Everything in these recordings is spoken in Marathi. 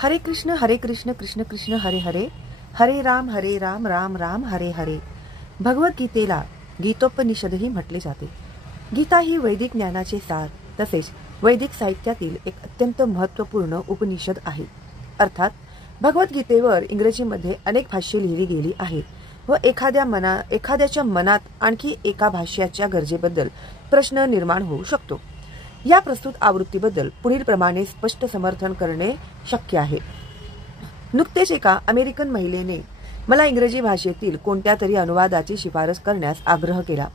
हरे कृष्ण कृष्ण कृष्ण हरे हरे, हरे राम राम राम हरे हरे. भगवद्गीतेला गीतोपनिषदही म्हटले जाते. गीता ही वैदिक ज्ञानाचे सार तसेच वैदिक साहित्यातील एक अत्यंत महत्त्वपूर्ण उपनिषद आहे. अर्थात भगवद्गीतेवर इंग्रजीमध्ये अनेक भाष्ये लिहिली गेली आहेत व एखाद्याच्या मनात आणखी एका भाष्याच्या गरजेबद्दल प्रश्न निर्माण होऊ शकतो. या प्रस्तुत आवृत्तीबद्दल पुढील प्रमाणे स्पष्ट समर्थन करणे शक्य आहे. नुकतेच एका अमेरिकन महिलेने मला इंग्रजी भाषेतील कोणत्या तरी अनुवादाची शिफारस करण्यास आग्रह केला.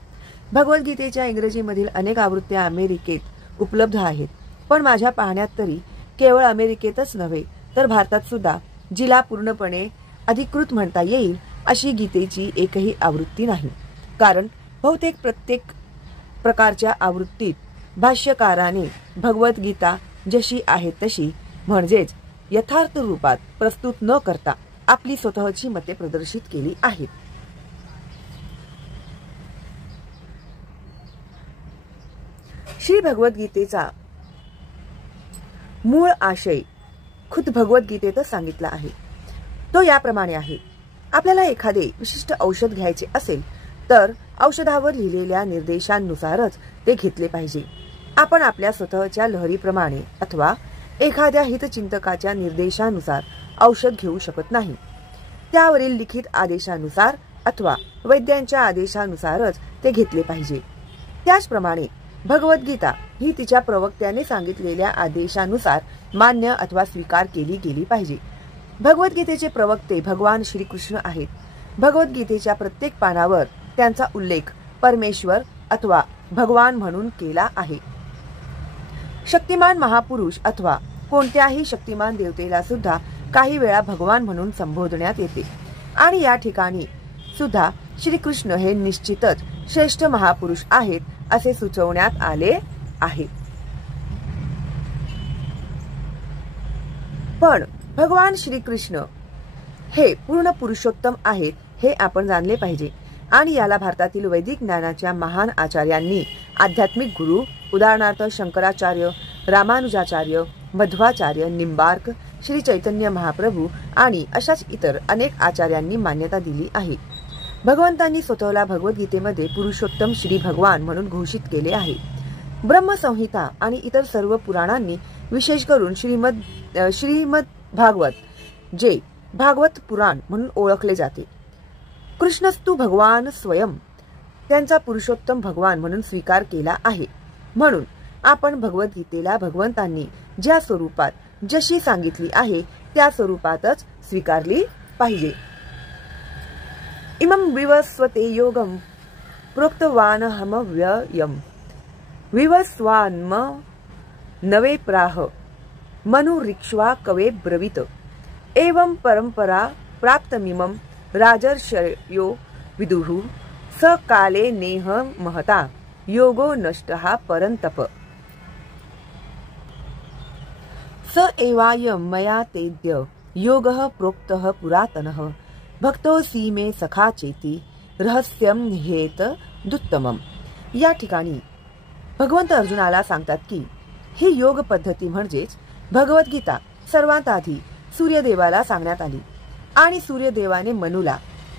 भगवद्गीतेच्या इंग्रजीमधील अनेक आवृत्त्या अमेरिकेत उपलब्ध आहेत, पण माझ्या पाहण्यात तरी केवळ अमेरिकेतच नव्हे तर भारतात सुद्धा जिला पूर्णपणे अधिकृत म्हणता येईल अशी गीतेची एकही आवृत्ती नाही. कारण बहुतेक प्रत्येक प्रकारच्या आवृत्तीत भाष्यकाराने भगवद्गीता जशी आहे तशी म्हणजेच यथार्थ रूपात प्रस्तुत न करता आपली स्वतःची मते प्रदर्शित केली आहेत. श्री भगवद्गीतेचा मूळ आशय खुद भगवद्गीतेतच सांगितला आहे. तो याप्रमाणे आहे. आपल्याला एखादे विशिष्ट औषध घ्यायचे असेल तर औषधावर लिहिलेल्या निर्देशांनुसारच ते घेतले पाहिजे. आपण आपल्या स्वतःच्या लहरीप्रमाणे अथवा एखाद्या हितचिंतकाच्या निर्देशानुसार औषध घेऊ शकत नाही. त्यावरील लिखित आदेशानुसार अथवा वैद्यांच्या आदेशानुसारच ते घेतले पाहिजे. त्याचप्रमाणे भगवद्गीता ही तिच्या प्रवक्त्याने सांगितलेल्या आदेशानुसार मान्य अथवा स्वीकार केली गेली पाहिजे. भगवद्गीतेचे प्रवक्ते भगवान श्रीकृष्ण आहेत. भगवद्गीतेच्या प्रत्येक पानावर त्यांचा उल्लेख परमेश्वर अथवा भगवान म्हणून केला आहे. शक्तिमान महापुरुष अथवा कोणत्याही शक्तिमान देवतेला सुद्धा काही वेळा भगवान म्हणून संबोधण्यात येते आणि या ठिकाणी सुद्धा श्रीकृष्ण हे निश्चितच श्रेष्ठ महापुरुष आहेत असे सुचवण्यात आले आहे. पण भगवान श्रीकृष्ण हे पूर्ण पुरुषोत्तम आहेत हे आपण जाणले पाहिजे आणि याला भारतातील वैदिक ज्ञानाच्या महान आचार्यांनी आध्यात्मिक गुरु उदाहरणार्थ शंकराचार्य, रामानुजाचार्य, मध्वाचार्य, निंबार्क, श्री चैतन्य महाप्रभू आणि अशाच इतर अनेक आचार्यांनी मान्यता दिली आहे. भगवंतांनी स्वतःला भगवद्गीतेमध्ये पुरुषोत्तम श्री भगवान म्हणून घोषित केले आहे. ब्रह्मसंहिता आणि इतर सर्व पुराणांनी विशेष करून श्रीमद भागवत जे भागवत पुराण म्हणून ओळखले जाते, कृष्णस्तु भगवान स्वयं त्यांचा पुरुषोत्तम भगवान म्हणून स्वीकार केला आहे. म्हणून आपण भगवद्गीतेला भगवंतांनी ज्या स्वरूपात जशी सांगितली आहे त्या स्वरूपातच स्वीकारली पाहिजे. इमं विवस्वते योगम प्रोक्तवानहमव्ययम् विवस्वान्म नवे प्राह मनुरिक्ष्वा कवे ब्रवीत एवं परंपरा प्राप्तमिमं राजर्षयो विदुः स काले नेह महता योगो नष्टः परंतप. स एवायं मया तेद्य योगः प्रोक्तः पुरातनः भक्तोऽसि मे सखा चेति रहस्यं निहेत दुत्तमम्. या ठिकाणी भगवंत अर्जुनाला सांगतात की ही योग पद्धती म्हणजेच भगवद्गीता सर्वात आधी सूर्यदेवाला सांगण्यात आली आणि सूर्यदेवाने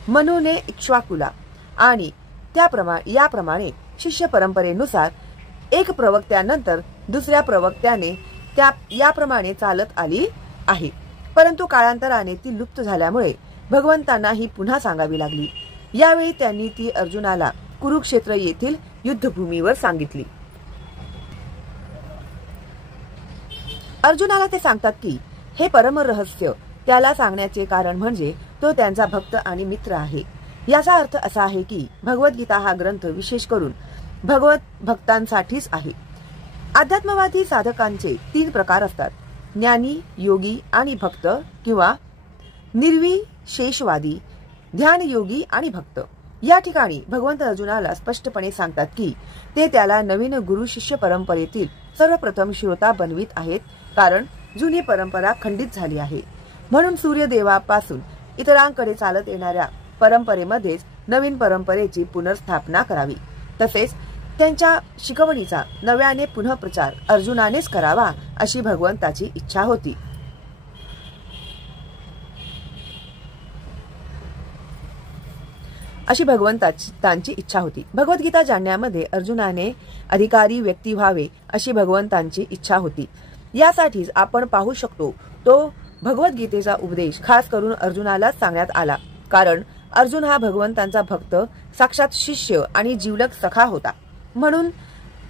मनुने इक्ष्वाकुला आणि याप्रमाणे शिष्य परंपरेनुसार एक प्रवक्त्यानंतर दुसऱ्या प्रवक्त्याने याप्रमाणे चालत आली आहे. परंतु काळांतराने ती लुप्त झाल्यामुळे भगवंतांना ही पुन्हा सांगावी लागली. यावेळी त्यांनी ती अर्जुनाला कुरुक्षेत्र येथील युद्धभूमीवर सांगितली. अर्जुनाला ते सांगतात की हे परम रहस्य त्याला सांगण्याचे कारण म्हणजे तो त्यांचा भक्त आणि मित्र आहे. याचा अर्थ असा आहे की भगवद्गीता हा ग्रंथ विशेष करून भगवत भक्तांसाठीच आहे. अध्यात्मवादी साधकांचे 3 प्रकार असतात, ज्ञानी, योगी आणि भक्त किंवा निर्विशेषवादी, ध्यान योगी आणि भक्त. या ठिकाणी भगवंत अर्जुनाला स्पष्टपणे सांगतात की ते त्याला नवीन गुरु शिष्य परंपरेतील सर्वप्रथम श्रोता बनवित आहेत, कारण जुनी परंपरा खंडित झाली आहे. म्हणून सूर्यदेवापासून इतरांकडे चालत येणाऱ्या परंपरेमध्येच नवीन परंपरेची पुनर्स्थापना करावी. तसेच त्यांच्या शिकवणीचा नव्याने पुनःप्रचार अर्जुनानेच करावा अशी भगवंताची इच्छा होती. अशी भगवंतांची इच्छा होती. भगवद्गीता जाणण्यामध्ये अर्जुनाने अधिकारी व्यक्ती व्हावे अशी भगवंतांची इच्छा होती. यासाठीच आपण पाहू शकतो तो भगवद्गीतेचा उपदेश खास करून अर्जुनालाच सांगण्यात आला, कारण अर्जुन हा भगवंतांचा भक्त, साक्षात शिष्य आणि जिवलग सखा होता. म्हणून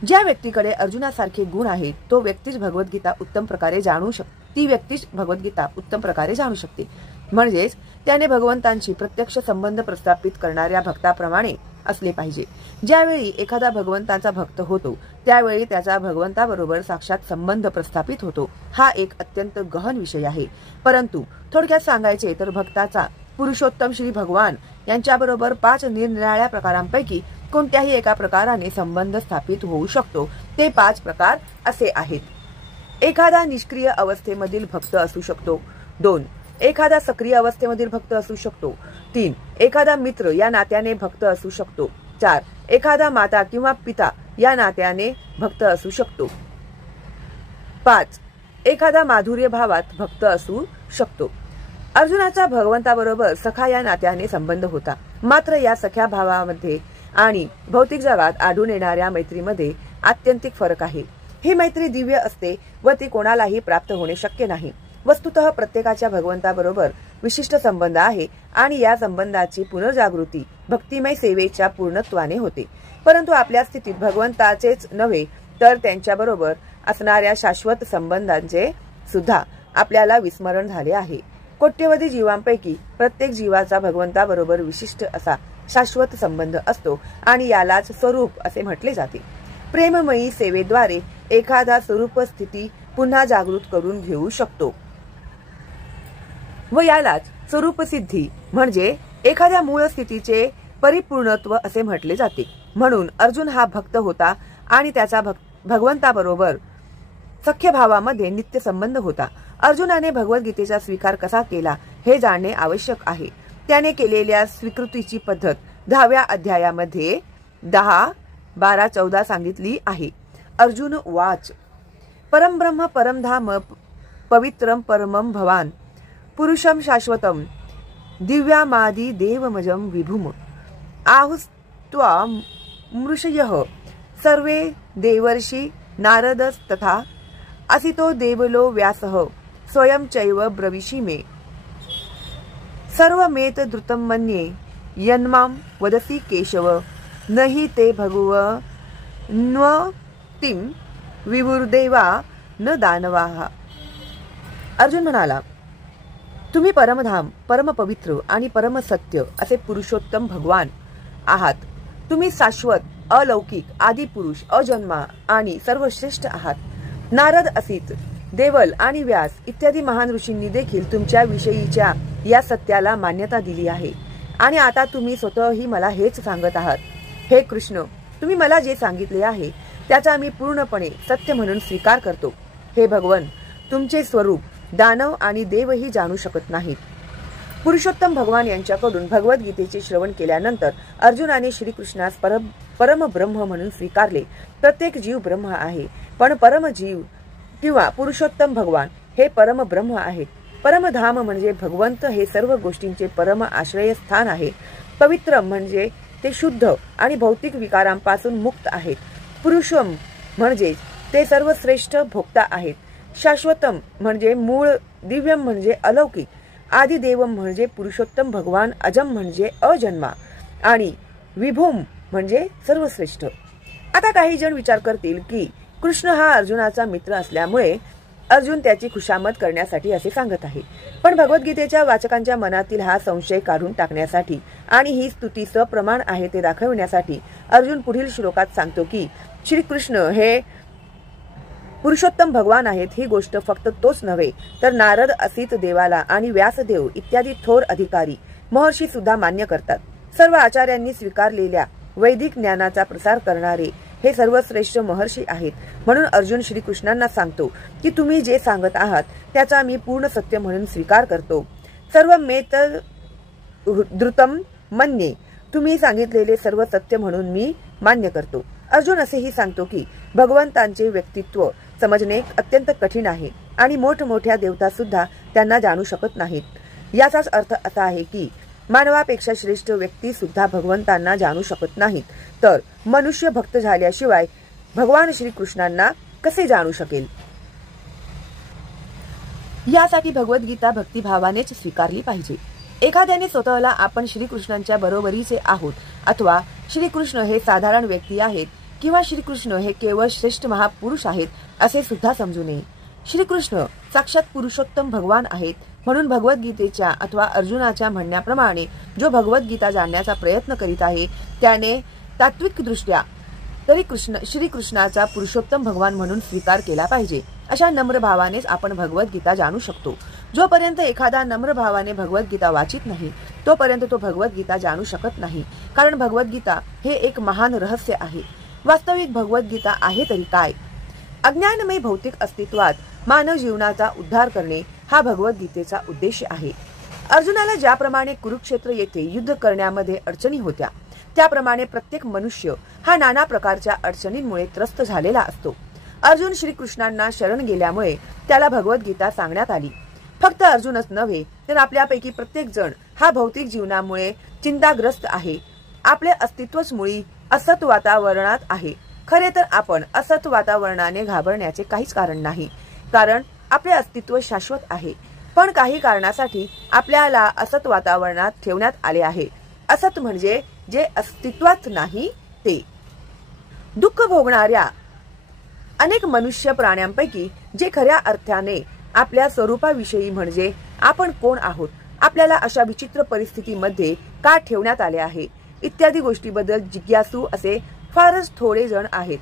ज्या व्यक्तीकडे अर्जुनासारखे गुण आहेत तो व्यक्तीच भगवद्गीता उत्तम प्रकारे जाणू शकते. ती व्यक्तीच भगवद्गीता उत्तम प्रकारे जाणू शकते. म्हणजेच त्याने भगवंतांशी प्रत्यक्ष संबंध प्रस्थापित करणाऱ्या भक्ताप्रमाणे असले पाहिजे. ज्यावेळी एखादा भगवंताचा भक्त होतो त्यावेळी त्याचा भगवंताबरोबर साक्षात संबंध प्रस्थापित होतो. हा एक अत्यंत गहन विषय आहे. परंतु थोडक्यात सांगायचे तर भक्ताचा पुरुषोत्तम श्री भगवान यांच्याबरोबर 5 निरनिराळ्या प्रकारांपैकी कोणत्याही एका प्रकाराने संबंध स्थापित होऊ शकतो. ते 5 प्रकार असे आहेत. एखादा निष्क्रिय अवस्थेमधील भक्त असू शकतो. 2. एखादा सक्रिय अवस्थेमधील भक्त असू शकतो. 3. एखादा मित्र या नात्याने भक्त असू शकतो. 4. एखादा माता किंवा पिता या नात्याने भक्त असू शकतो. 5. एखादा माधुर्य भावात भक्त असू शकतो. अर्जुनाचा भगवंताबरोबर सखा या नात्याने संबंध होता. मात्र या सख्या भावामध्ये आणि भौतिक जगात आढळून येणाऱ्या मैत्रीमध्ये आत्यंतिक फरक आहे. ही मैत्री दिव्य असते व ती कोणालाही प्राप्त होणे शक्य नाही. वस्तुतः प्रत्येकाच्या भगवंताबरोबर विशिष्ट संबंध आहे आणि या संबंधाची पुनर्जागृती भक्तिमय सेवेच्या पूर्णत्वाने होते. परंतु आपल्या स्थितीत भगवंताचेच नव्हे तर त्यांच्याबरोबर असणाऱ्या शाश्वत संबंधांचे सुद्धा आपल्याला विस्मरण झाले आहे. कोट्यवधी जीवांपैकी प्रत्येक जीवाचा भगवंताबरोबर विशिष्ट असा शाश्वत संबंध असतो आणि यालाच स्वरूप असे म्हटले जाते. प्रेममयी सेवेद्वारे एखादा स्वरूप स्थिती पुन्हा जागृत करून घेऊ शकतो व यालाच स्वरूप सिद्धी म्हणजे एखाद्या मूळ स्थितीचे परिपूर्णत्व असे म्हटले जाते. म्हणून अर्जुन हा भक्त होता आणि त्याचा भगवंताबरोबर सख्य भावामध्ये नित्य संबंध होता. अर्जुनाने भगवद्गीतेचा स्वीकार कसा केला हे जाणणे आवश्यक आहे. त्याने केलेल्या स्वीकृतीची पद्धत 10व्या अध्यायामध्ये 10, 12, 14 सांगितली आहे. अर्जुन वाच परमब्रह्म परमधाम पवित्रम परमं भवान पुरुषम शाश्वतम दिव्यामादि देवमजम विभुम आहुस्त्वा मृषयः सर्वे देवर्षि नारदस्तथा असितो देवलो व्यासः स्वयं चैव ब्रवीषि मे सर्वमेत द्रुतं मन्ये यन्मां वदसि केशव नहि ते भगव न्वतिं विवुर्देवा न दानवाः. अर्जुन म्हणाला, तुम्ही परमधाम, परमपवित्र आणि परमसत्य असे पुरुषोत्तम भगवान आहात. तुम्ही शाश्वत, अलौकिक, आदिपुरुष, अजन्मा आणि सर्वश्रेष्ठ आहात. नारद, असित, देवल आणि व्यास इत्यादी महान ऋषींनी देखील तुमच्या विषयीच्या या सत्याला मान्यता दिली आहे आणि आता तुम्ही स्वतःही मला हेच सांगत आहात. हे कृष्ण, तुम्ही मला जे सांगितले आहे त्याचा मी पूर्णपणे सत्य म्हणून स्वीकार करतो. हे भगवन, तुमचे स्वरूप दानव आणि देवही जाणू शकत नाहीत. पुरुषोत्तम भगवान यांच्याकडून भगवद्गीतेचे श्रवण केल्यानंतर अर्जुनाने श्रीकृष्णास परमब्रह्म म्हणून स्वीकारले. प्रत्येक जीव ब्रह्म आहे, पण परमजीव किंवा पुरुषोत्तम भगवान हे परमब्रह्म आहेत. परमधाम म्हणजे भगवंत हे सर्व गोष्टींचे परम आश्रयस्थान आहे. पवित्र म्हणजे ते शुद्ध आणि भौतिक विकारांपासून मुक्त आहेत. पुरुषम म्हणजे ते सर्वश्रेष्ठ भोक्ता आहेत. शाश्वतम म्हणजे मूळ, दिव्यम म्हणजे अलौकिक, आदिदेवम म्हणजे पुरुषोत्तम भगवान, अजम म्हणजे अजन्मा आणि विभूम म्हणजे सर्वश्रेष्ठ. आता काही जण विचार करतील की कृष्ण हा अर्जुनाचा मित्र असल्यामुळे अर्जुन त्याची खुशामत करण्यासाठी असे सांगत आहे. पण भगवद्गीतेच्या वाचकांच्या मनातील हा संशय काढून टाकण्यासाठी आणि ही स्तुती सप्रमाण आहे ते दाखवण्यासाठी अर्जुन पुढील श्लोकात सांगतो की श्रीकृष्ण हे पुरुषोत्तम भगवान आहेत. ही गोष्ट फक्त तोच नव्हे तर नारद, असित, देवाला आणि व्यासदेव इत्यादी थोर अधिकारी महर्षी सुद्धा मान्य करतात. सर्व आचार्यांनी स्वीकारलेल्या वैदिक ज्ञानाचा प्रसार करणारे हे सर्वश्रेष्ठ महर्षी आहेत. म्हणून अर्जुन श्रीकृष्णांना सांगतो की तुम्ही जे सांगत आहात त्याचा मी पूर्ण सत्य म्हणून स्वीकार करतो. सर्व मेत द्रुतम मन्ये, तुम्ही सांगितलेले सर्व सत्य म्हणून मी मान्य करतो. अर्जुन असेही सांगतो की भगवंतांचे व्यक्तित्व समजणे अत्यंत कठीण आहे आणि मोठमोठ्या देवता सुद्धा त्यांना जाणू शकत नाहीत. याचाच अर्थ असा आहे की मानवापेक्षा श्रेष्ठ व्यक्ती सुद्धा भगवंतांना जाणू शकत नाहीत, तर मनुष्य भक्त झाल्याशिवाय भगवान श्रीकृष्णांना कसे जाणू शकेल? यासाठी भगवद्गीता भक्तिभावानेच स्वीकारली पाहिजे. एखाद्याने स्वतःला आपण श्रीकृष्णांच्या बरोबरीचे आहोत अथवा श्रीकृष्ण हे साधारण व्यक्ती आहेत किंवा श्रीकृष्ण हे केवळ श्रेष्ठ महापुरुष आहेत असे सुद्धा समजू नये. श्रीकृष्ण साक्षात पुरुषोत्तम भगवान आहेत. म्हणून भगवद्गीतेच्या अथवा अर्जुनाच्या म्हणण्याप्रमाणे जो भगवद्गीता जाणण्याचा प्रयत्न करीत आहे त्याने तात्विकदृष्ट्या तरी श्रीकृष्णाचा पुरुषोत्तम भगवान म्हणून स्वीकार केला पाहिजे. अशा नम्र भावानेच आपण भगवद्गीता जाणू शकतो. जोपर्यंत एखादा नम्र भावाने भगवद्गीता वाचित नाही तोपर्यंत तो भगवद्गीता जाणू शकत नाही. कारण भगवद्गीता हे एक महान रहस्य आहे. वास्तविक भगवद्गीता आहे तरी काय? अज्ञानमय भौतिक अस्तित्वात मानव जीवनाचा उद्धार करणे हा भगवद्गीतेचा उद्देश आहे. अर्जुनाला ज्याप्रमाणे कुरुक्षेत्र येथे युद्ध करण्यामध्ये अडचणी होत्या त्याप्रमाणे प्रत्येक मनुष्य हा नाना प्रकारच्या अडचणींमुळे त्रस्त झालेला असतो. अर्जुन श्रीकृष्णांना शरण गेल्यामुळे त्याला भगवद्गीता सांगण्यात आली. फक्त अर्जुनच नव्हे तर आपल्यापैकी प्रत्येक जण हा भौतिक जीवनामुळे चिंताग्रस्त आहे. आपले अस्तित्वच मुळी असत वातावरणात आहे. खरे तर आपण असत वातावरणाने घाबरण्याचे काहीच कारण नाही, कारण आपले अस्तित्व शाश्वत आहे. पण काही कारणासाठी आपल्याला असत वातावरणात ठेवण्यात आले आहे. असत म्हणजे जे अस्तित्वात नाही ते. दुःख भोगणाऱ्या अनेक मनुष्य प्राण्यांपैकी जे खऱ्या अर्थाने आपल्या स्वरूपाविषयी म्हणजे आपण कोण आहोत, आपल्याला अशा विचित्र परिस्थितीमध्ये का ठेवण्यात आले आहे इत्यादी गोष्टीबद्दल जिज्ञासू असे फारच थोडे जण आहेत.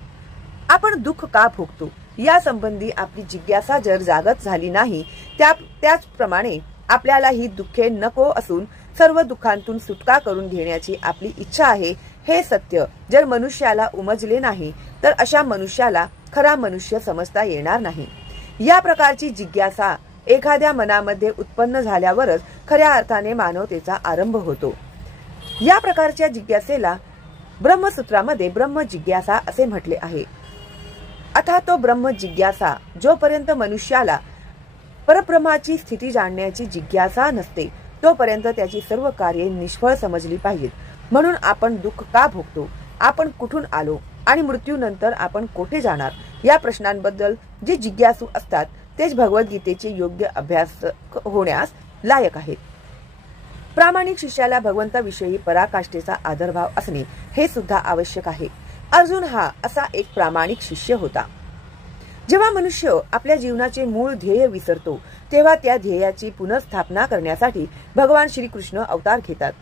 आपण दुःख का भोगतो या संबंधी आपली जिज्ञासा जर जागत झाली नाही त्याचप्रमाणे आपल्याला ही दुःखे नको असून सर्व दुःखांतून सुटका करून घेण्याची आपली इच्छा आहे हे सत्य जर मनुष्याला उमजले नाही तर अशा मनुष्याला खरा मनुष्य समजता येणार नाही. या प्रकारची जिज्ञासा एखाद्या मनामध्ये उत्पन्न झाल्यावरच खऱ्या अर्थाने मानवतेचा आरंभ होतो. या प्रकारच्या जिज्ञासेला ब्रह्मसूत्रामध्ये ब्रह्म जिज्ञासा असे म्हटले आहे. अथा तो ब्रह्म जिज्ञासा जोपर्यंत मनुष्याला परब्रह्माची स्थिती जाणण्याची जिज्ञासा नसते तोपर्यंत त्याची सर्व कार्ये निष्फळ समजली पाहिजेत. म्हणून आपण दुःख का भोगतो, आपण कुठून आलो आणि मृत्यूनंतर आपण कोठे जाणार या प्रश्नांबद्दल जे जिज्ञासू असतात तेच भगवद्गीतेचे योग्य अभ्यासक होण्यास लायक आहेत. प्रामाणिक शिष्याला भगवंताविषयी पराकाष्ठेचा आदरभाव असणे हे सुद्धा आवश्यक आहे. अर्जुन हा असा एक प्रामाणिक शिष्य होता. जेव्हा मनुष्य आपल्या जीवनाचे मूळ ध्येय विसरतो तेव्हा त्या ध्येयाची पुनर्स्थापना करण्यासाठी भगवान श्रीकृष्ण अवतार घेतात.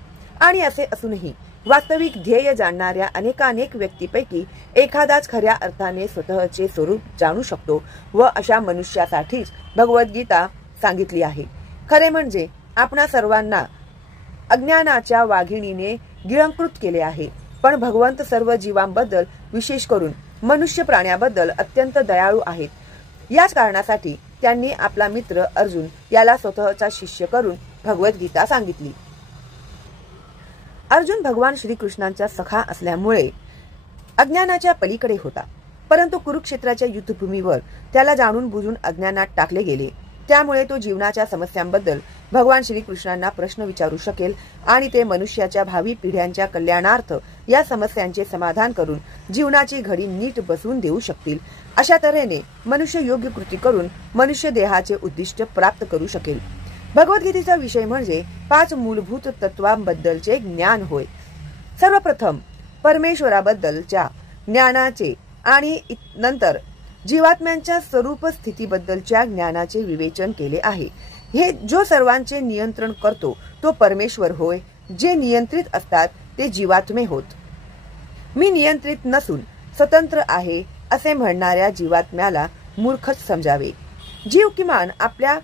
आणि असे असूनही वास्तविक ध्येय जाणणाऱ्या अनेकानेक व्यक्तीपैकी एखादाच खऱ्या अर्थाने स्वतःचे स्वरूप जाणू शकतो व अशा मनुष्यासाठीच भगवद्गीता सांगितली आहे. खरे म्हणजे आपणा सर्वांना अज्ञानाच्या वाघिणीने गिळंकृत केले आहे. पण भगवंत सर्व जीवांबद्दल विशेष करून मनुष्य प्राण्याबद्दल अत्यंत दयाळू आहेत. याच कारणासाठी त्यांनी आपला मित्र अर्जुन याला स्वतःचा शिष्य करून भगवद्गीता सांगितली. अर्जुन भगवान श्रीकृष्णांचा सखा असल्यामुळे अज्ञानाच्या पलीकडे होता. परंतु कुरुक्षेत्राच्या युद्धभूमीवर त्याला जाणून बुजून अज्ञानात टाकले गेले. त्यामुळे तो जीवनाच्या समस्यांबद्दल भगवान श्रीकृष्णांना प्रश्न विचारू शकेल आणि ते मनुष्याच्या भावी पिढ्यांच्या कल्याणार्थ या समस्यांचे समाधान करून जीवनाची घडी नीट बसवून देऊ शकतील. अशा तऱ्हेने मनुष्य योग्य कृती करून मनुष्य देहाचे उद्दिष्ट प्राप्त करू शकेल. भगवद्गीतेचा विषय म्हणजे 5 मूलभूत तत्वांबद्दलचे ज्ञान होय. सर्वप्रथम परमेश्वराबद्दलच्या ज्ञानाचे आणि नंतर जीवात्म्यांच्या स्वरूप स्थितीबद्दलच्या ज्ञानाचे विवेचन केले आहे. हे जो सर्वांचे नियंत्रण करतो तो परमेश्वर होय. जे नियंत्रित असतात ते जीवात्मे होत. मी नियंत्रित नसून स्वतंत्र आहे असे म्हणणाऱ्या जीवात्म्याला मूर्खच समजावे. जीव किमान आपल्या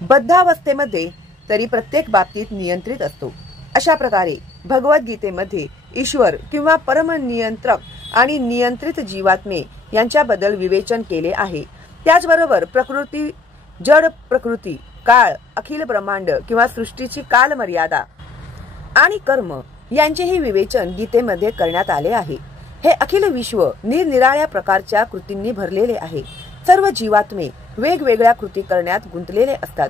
बद्धावस्थेमध्ये तरी प्रत्येक बाबतीत नियंत्रित असतो. अशा प्रकारे भगवद्गीतेमध्ये ईश्वर किंवा परमनियंत्रक आणि नियंत्रित जीवात्मे यांच्याबद्दल विवेचन केले आहे. त्याचबरोबर प्रकृती, जड प्रकृती, काळ, अखिल ब्रह्मांड किंवा सृष्टीची कालमर्यादा आणि कर्म यांचेही विवेचन गीतेमध्ये करण्यात आले आहे. हे अखिल विश्व निरनिराळ्या प्रकारच्या कृतींनी भरलेले आहे. सर्व जीवात्मे वेगवेगळ्या कृती करण्यात गुंतलेले असतात.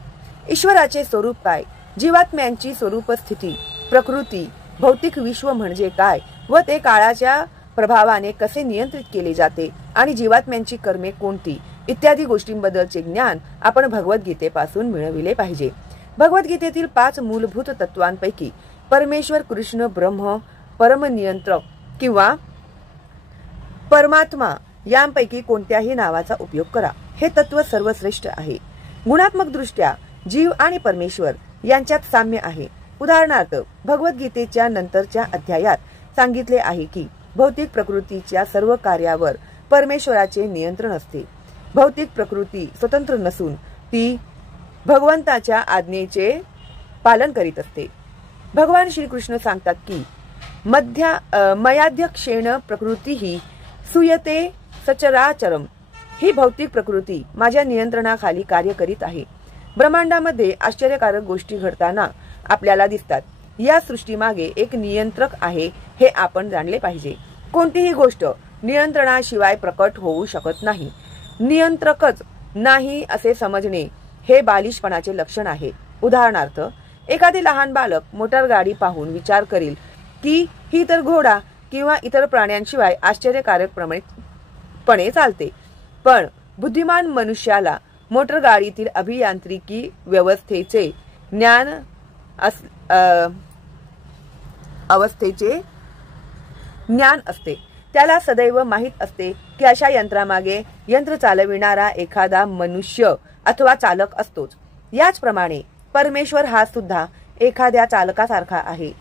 ईश्वराचे स्वरूप काय, जीवात्म्यांची स्वरूप स्थिती, प्रकृती, भौतिक विश्व म्हणजे काय व ते काळाच्या प्रभावाने कसे नियंत्रित केले जाते आणि जीवात्म्यांची कर्मे कोणती इत्यादी गोष्टींबद्दलचे ज्ञान आपण भगवद्गीतेपासून मिळविले पाहिजे. भगवद्गीतेतील 5 मूलभूत तत्वांपैकी परमेश्वर, कृष्ण, ब्रह्म, परमनियंत्रक किंवा परमात्मा यांपैकी कोणत्याही नावाचा उपयोग करा. हे तत्व सर्वश्रेष्ठ आहे. गुणात्मक दृष्ट्या जीव आणि परमेश्वर यांच्यात साम्य आहे. उदाहरणार्थ भगवद्गीतेच्या नंतरच्या अध्यायात सांगितले आहे की भौतिक प्रकृतीच्या सर्व कार्यावर परमेश्वराचे नियंत्रण असते. भौतिक प्रकृती स्वतंत्र नसून ती भगवंताच्या आज्ञेचे पालन करीत असते. भगवान श्रीकृष्ण सांगतात की मयाध्यक्षेण प्रकृती ही सुयते सचराचरम. ही भौतिक प्रकृती माझ्या नियंत्रणाखाली कार्य करीत आहे. ब्रह्मांडामध्ये आश्चर्यकारक गोष्टी घडताना आपल्याला दिसतात. या सृष्टीमागे एक नियंत्रक आहे हे आपण जाणले पाहिजे. कोणतीही गोष्ट नियंत्रणाशिवाय प्रकट होऊ शकत नाही. नियंत्रकच नाही असे समजणे हे बालिशपणाचे लक्षण आहे. उदाहरणार्थ एखादी लहान बालक मोटारगाडी पाहून विचार करील की ही तर घोडा किंवा इतर प्राण्यांशिवाय आश्चर्यकारकपणे चालते. पण बुद्धिमान मनुष्याला मोटारगाडीतील अभियांत्रिकी व्यवस्थेचे ज्ञान असते. त्याला सदैव माहीत असते की अशा यंत्रामागे यंत्र चालविणारा एखादा मनुष्य अथवा चालक असतोच. याचप्रमाणे परमेश्वर हा सुद्धा एखाद्या चालकासारखा आहे.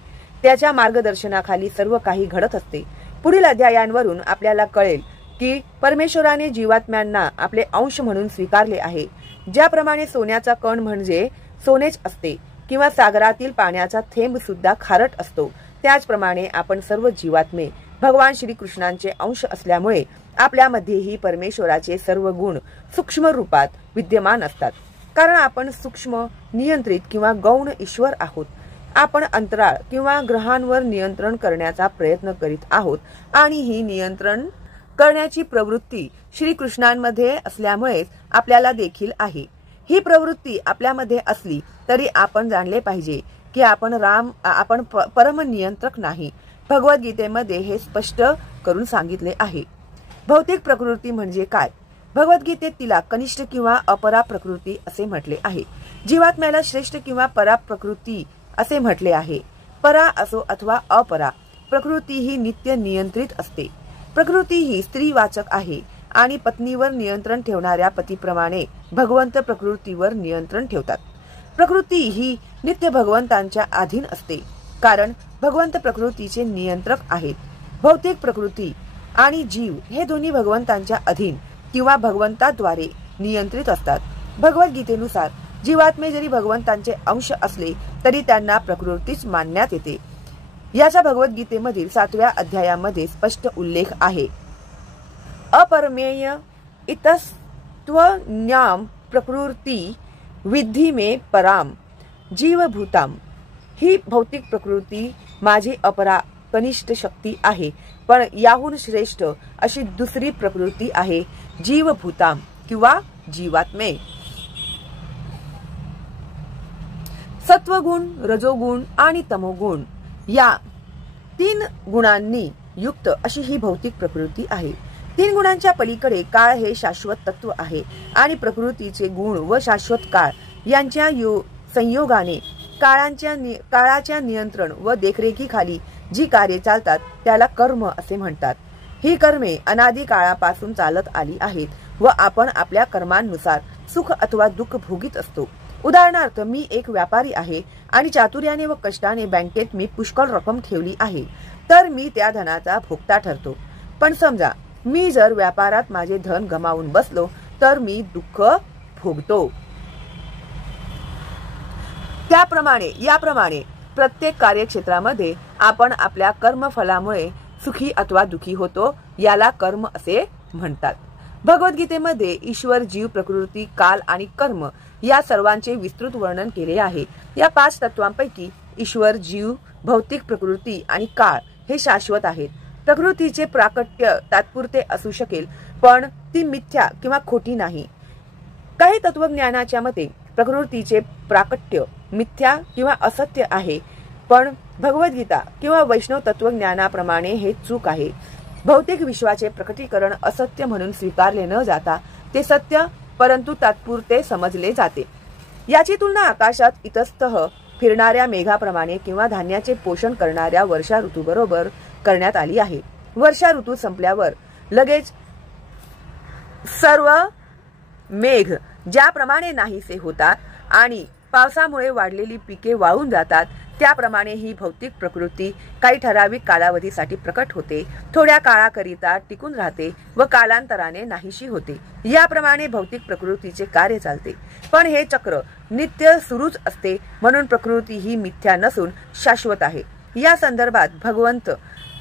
त्याच्या मार्गदर्शनाखाली सर्व काही घडत असते. पुढील अध्यायांवरून आपल्याला कळेल की परमेश्वराने जीवात्म्यांना आपले अंश म्हणून स्वीकारले आहे. ज्याप्रमाणे सोन्याचा कण म्हणजे सोनेच असते किंवा सागरातील पाण्याचा थेंब सुद्धा खारट असतो, त्याचप्रमाणे आपण सर्व जीवात्मे भगवान श्रीकृष्णांचे अंश असल्यामुळे आपल्यामध्येही परमेश्वराचे सर्व गुण सूक्ष्म रूपात विद्यमान असतात. कारण आपण सूक्ष्म, नियंत्रित किंवा गौण ईश्वर आहोत. आपण अंतराळ किंवा ग्रहांवर नियंत्रण करण्याचा प्रयत्न करीत आहोत आणि ही नियंत्रण करण्याची प्रवृत्ती श्रीकृष्णांमध्ये असल्यामुळेच आपल्याला देखील आहे. ही प्रवृत्ती आपल्यामध्ये असली तरी आपण जाणले पाहिजे की आपण परमनियंत्रक नाही. भगवद्गीतेमध्ये हे स्पष्ट करून सांगितले आहे. भौतिक प्रकृती म्हणजे काय? भगवद्गीतेत तिला कनिष्ठ किंवा अपरा प्रकृती असे म्हटले आहे. जीवात्म्याला श्रेष्ठ किंवा परा प्रकृती असे म्हटले आहे. परा असो अथवा अपरा, प्रकृती ही नित्य नियंत्रित असते. प्रकृती ही स्त्रीवाचक आहे आणि पत्नीवर नियंत्रण ठेवणाऱ्या पतीप्रमाणे भगवंत प्रकृतीवर नियंत्रण ठेवतात. प्रकृती ही नित्य भगवंतांच्या अधीन असते कारण भगवंत प्रकृतीचे नियंत्रक आहेत. भौतिक प्रकृती आणि जीव हे दोन्ही भगवंतांच्या अधीन किंवा भगवंताद्वारे नियंत्रित असतात. भगवद्गीतेनुसार जीवात्मे जरी भगवंतांचे अंश असले तरी त्यांना प्रकृतीच मानण्यात येते. याचा भगवद्गीतेमधील 7व्या अध्यायामध्ये स्पष्ट उल्लेख आहे. अपरमेय इतस्त्वन्याम प्रकृती विद्धि मे पराम जीवभूताम. ही भौतिक प्रकृती माझी अपरा कनिष्ठ शक्ती आहे, पण याहून श्रेष्ठ अशी दुसरी प्रकृती आहे जीवभूताम किंवा जीवात्मे. सत्वगुण, रजोगुण आणि तमोगुण या 3 गुणांनी युक्त अशी ही भौतिक प्रकृती आहे. 3 गुणांच्या पलीकडे काळ हे शाश्वत तत्व आहे आणि प्रकृतीचे गुण व शाश्वत काळ यांच्या संयोगाने काळाच्या नियंत्रण व देखरेखीखाली जी कार्ये चालतात त्याला कर्म असे म्हणतात. ही कर्मे अनादी काळापासून चालत आली आहेत व आपण आपल्या कर्मांनुसार सुख अथवा दुःख भोगीत असतो. उदाहरणार्थ मी एक व्यापारी आहे आणि चातुर्याने व कष्टाने बँकेत मी पुष्कळ रक्कम ठेवली आहे, तर मी त्या धनाचा भोगता ठरतो. पण समजा मी जर व्यापारात माझे धन गमावून बसलो तर मी दुःख भोगतो. याप्रमाणे प्रत्येक कार्यक्षेत्रामध्ये आपण आपल्या कर्मफलामुळे सुखी अथवा दुखी होतो. याला कर्म असे म्हणतात. भगवद्गीतेमध्ये ईश्वर, जीव, प्रकृती, काल आणि कर्म या सर्वांचे विस्तृत वर्णन केले आहे. या 5 तत्वांपैकी ईश्वर, जीव, भौतिक प्रकृती आणि काळ हे शाश्वत आहेत. प्रकृतीचे प्राकट्य तात्पुरते असू शकेल, पण ती मिथ्या किंवा खोटी नाही. काही तत्वज्ञानाच्या मते प्रकृतीचे प्राकट्य मिथ्या किंवा असत्य आहे, पण भगवद्गीता किंवा वैष्णव तत्वज्ञानाप्रमाणे हे चूक आहे. भौतिक विश्वाचे प्रकटीकरण असत्य म्हणून स्वीकारले न जाता ते सत्य परंतु तात्पुरते समजले जाते. याची तुलना आकाशात इतस्तः फिरणाऱ्या मेघाप्रमाणे किंवा धान्याचे पोषण करणाऱ्या वर्षा ऋतूबरोबर करण्यात आली आहे. वर्षा ऋतू संपल्यावर लगेच सर्व मेघ ज्याप्रमाणे नाहीसे होतात आणि पावसामुळे वाढलेली पिके वाळून जातात, त्याप्रमाणे ही भौतिक प्रकृती काही ठराविक कालावधीसाठी प्रकट होते, थोड्या काळाकरिता टिकून राहते व कालांतराने नाहीशी होते. याप्रमाणे भौतिक प्रकृतीचे कार्य चालते. पण हे चक्र नित्य सुरूच असते, म्हणून प्रकृती ही मिथ्या नसून शाश्वत आहे. या संदर्भात भगवंत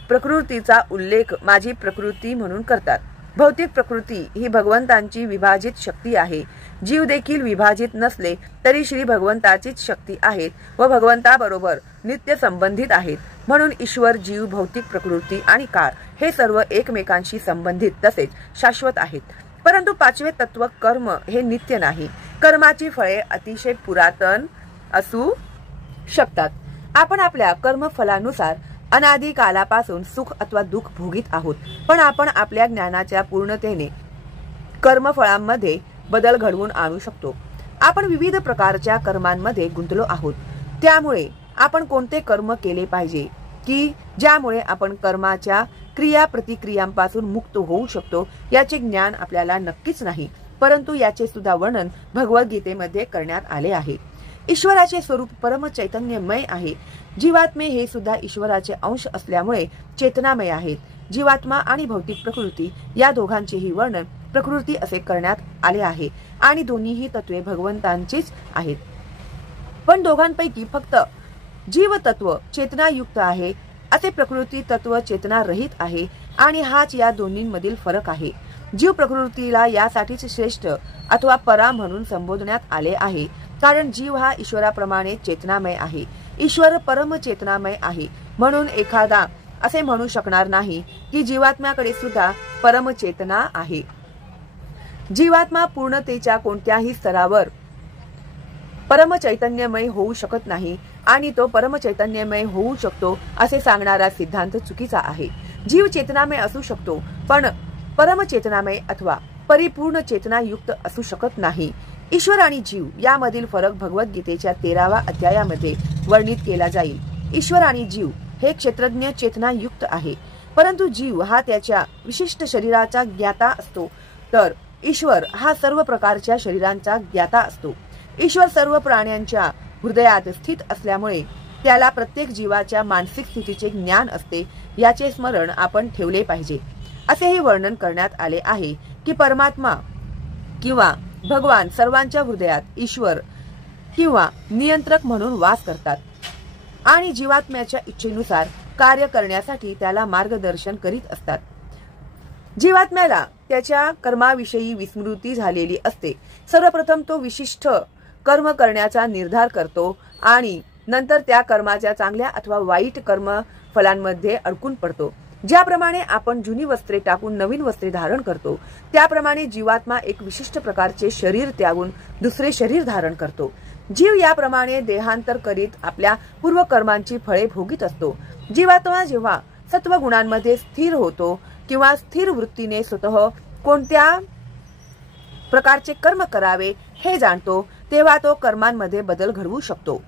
प्रकृतीचा उल्लेख माझी प्रकृती म्हणून करतात. भौतिक प्रकृती ही भगवंतांची विभाजित शक्ती आहे. जीव देखील विभाजित नसले तरी श्री भगवंताचीच शक्ती आहेत व भगवंताबरोबर नित्य संबंधित आहेत. म्हणून ईश्वर, जीव, भौतिक प्रकृती आणि काळ हे सर्व एकमेकांशी संबंधित तसेच शाश्वत आहेत. परंतु पाचवे तत्व कर्म हे नित्य नाही. कर्माची फळे अतिशय पुरातन असू शकतात. आपण आपल्या कर्मफलानुसार अनादी कालापासून सुख अथवा दुःख भोगीत आहोत, पण आपण आपल्या ज्ञानाच्या पूर्णतेने कर्मफळांमध्ये बदल घडवून आणू शकतो. आपण विविध प्रकारच्या कर्मांमध्ये गुंतलो आहोत. त्यामुळे आपण कोणते कर्म केले पाहिजे की ज्यामुळे आपण कर्माच्या क्रिया प्रतिक्रियांपासून मुक्त होऊ शकतो याचे ज्ञान आपल्याला नक्कीच नाही, परंतु याचे सुद्धा वर्णन भगवद्गीतेमध्ये करण्यात आले आहे. ईश्वराचे स्वरूप परम चैतन्यमय आहे. जीवात्मे हे सुद्धा ईश्वराचे अंश असल्यामुळे चेतनामय आहेत. जीवात्मा आणि भौतिक प्रकृती या दोघांचेही वर्णन प्रकृती असे करण्यात आले आहे आणि दोन्हीही तत्वे भगवंतांचीच आहेत. पण दोघांपैकी फक्त जीव तत्व चेतनायुक्त आहे, असे प्रकृती तत्व चेतना रहित आहे आणि हाच या दोन्हींमधील फरक आहे. जीव प्रकृतीला यासाठीच श्रेष्ठ अथवा परा म्हणून संबोधण्यात आले आहे, कारण जीव हा ईश्वराप्रमाणे चेतनामय आहे. ईश्वर परम चेतनामय आहे, म्हणून एखादा असे म्हणू शकणार नाही की जीवात्म्याकडे सुद्धा परम चेतना आहे. जीवात्मा पूर्णतेच्या कोणत्याही स्तरावर परम चैतन्यमय होऊ शकत नाही आणि तो परम चैतन्यमय होऊ शकतो असे सांगणारा सिद्धांत चुकीचा आहे. जीव चेतनामय असू शकतो, पण परम चेतनामय अथवा परिपूर्ण चेतनायुक्त असू शकत नाही. ईश्वर आणि जीव यामधील फरक भगवद्गीतेच्या 13व्या अध्यायामध्ये वर्णित केला जाईल. ईश्वर आणि जीव हे क्षेत्रज्ञ चेतनायुक्त आहे, परंतु जीव हा त्याच्या विशिष्ट शरीराचा ज्ञाता असतो, तर ईश्वर हा सर्व प्रकारच्या शरीरांचा ज्ञाता असतो. ईश्वर सर्व प्राण्यांच्या हृदयात स्थित असल्यामुळे त्याला प्रत्येक जीवाच्या मानसिक स्थितीचे ज्ञान असते. याचे स्मरण आपण ठेवले पाहिजे. असेही वर्णन करण्यात आले आहे की परमात्मा किंवा भगवान सर्वांच्या हृदयात ईश्वर किंवा नियंत्रक म्हणून वास करतात आणि जीवात्म्याच्या इच्छेनुसार कार्य करण्यासाठी त्याला मार्गदर्शन करीत असतात. जीवात्म्याला त्याच्या कर्माविषयी विस्मृती झालेली असते. सर्वप्रथम तो विशिष्ट कर्म करण्याचा निर्धार करतो आणि नंतर त्या कर्माच्या चांगल्या अथवा वाईट कर्म फलांमध्ये अडकून पडतो. ज्याप्रमाणे आपण जुनी वस्त्रे टाकून नवीन वस्त्रे धारण करतो, त्याप्रमाणे जीवात्मा एक विशिष्ट प्रकारचे शरीर त्यागून दुसरे शरीर धारण करतो. जीव याप्रमाणे देहांतर करीत आपल्या पूर्व कर्मांची फळे भोगीत असतो. जीवात्मा जेव्हा सत्व गुणांमध्ये स्थिर होतो किंवा स्थिर वृत्तीने स्वतः कोणत्या प्रकारचे कर्म करावे हे जाणतो, तेव्हा तो कर्मांमध्ये बदल घडवू शकतो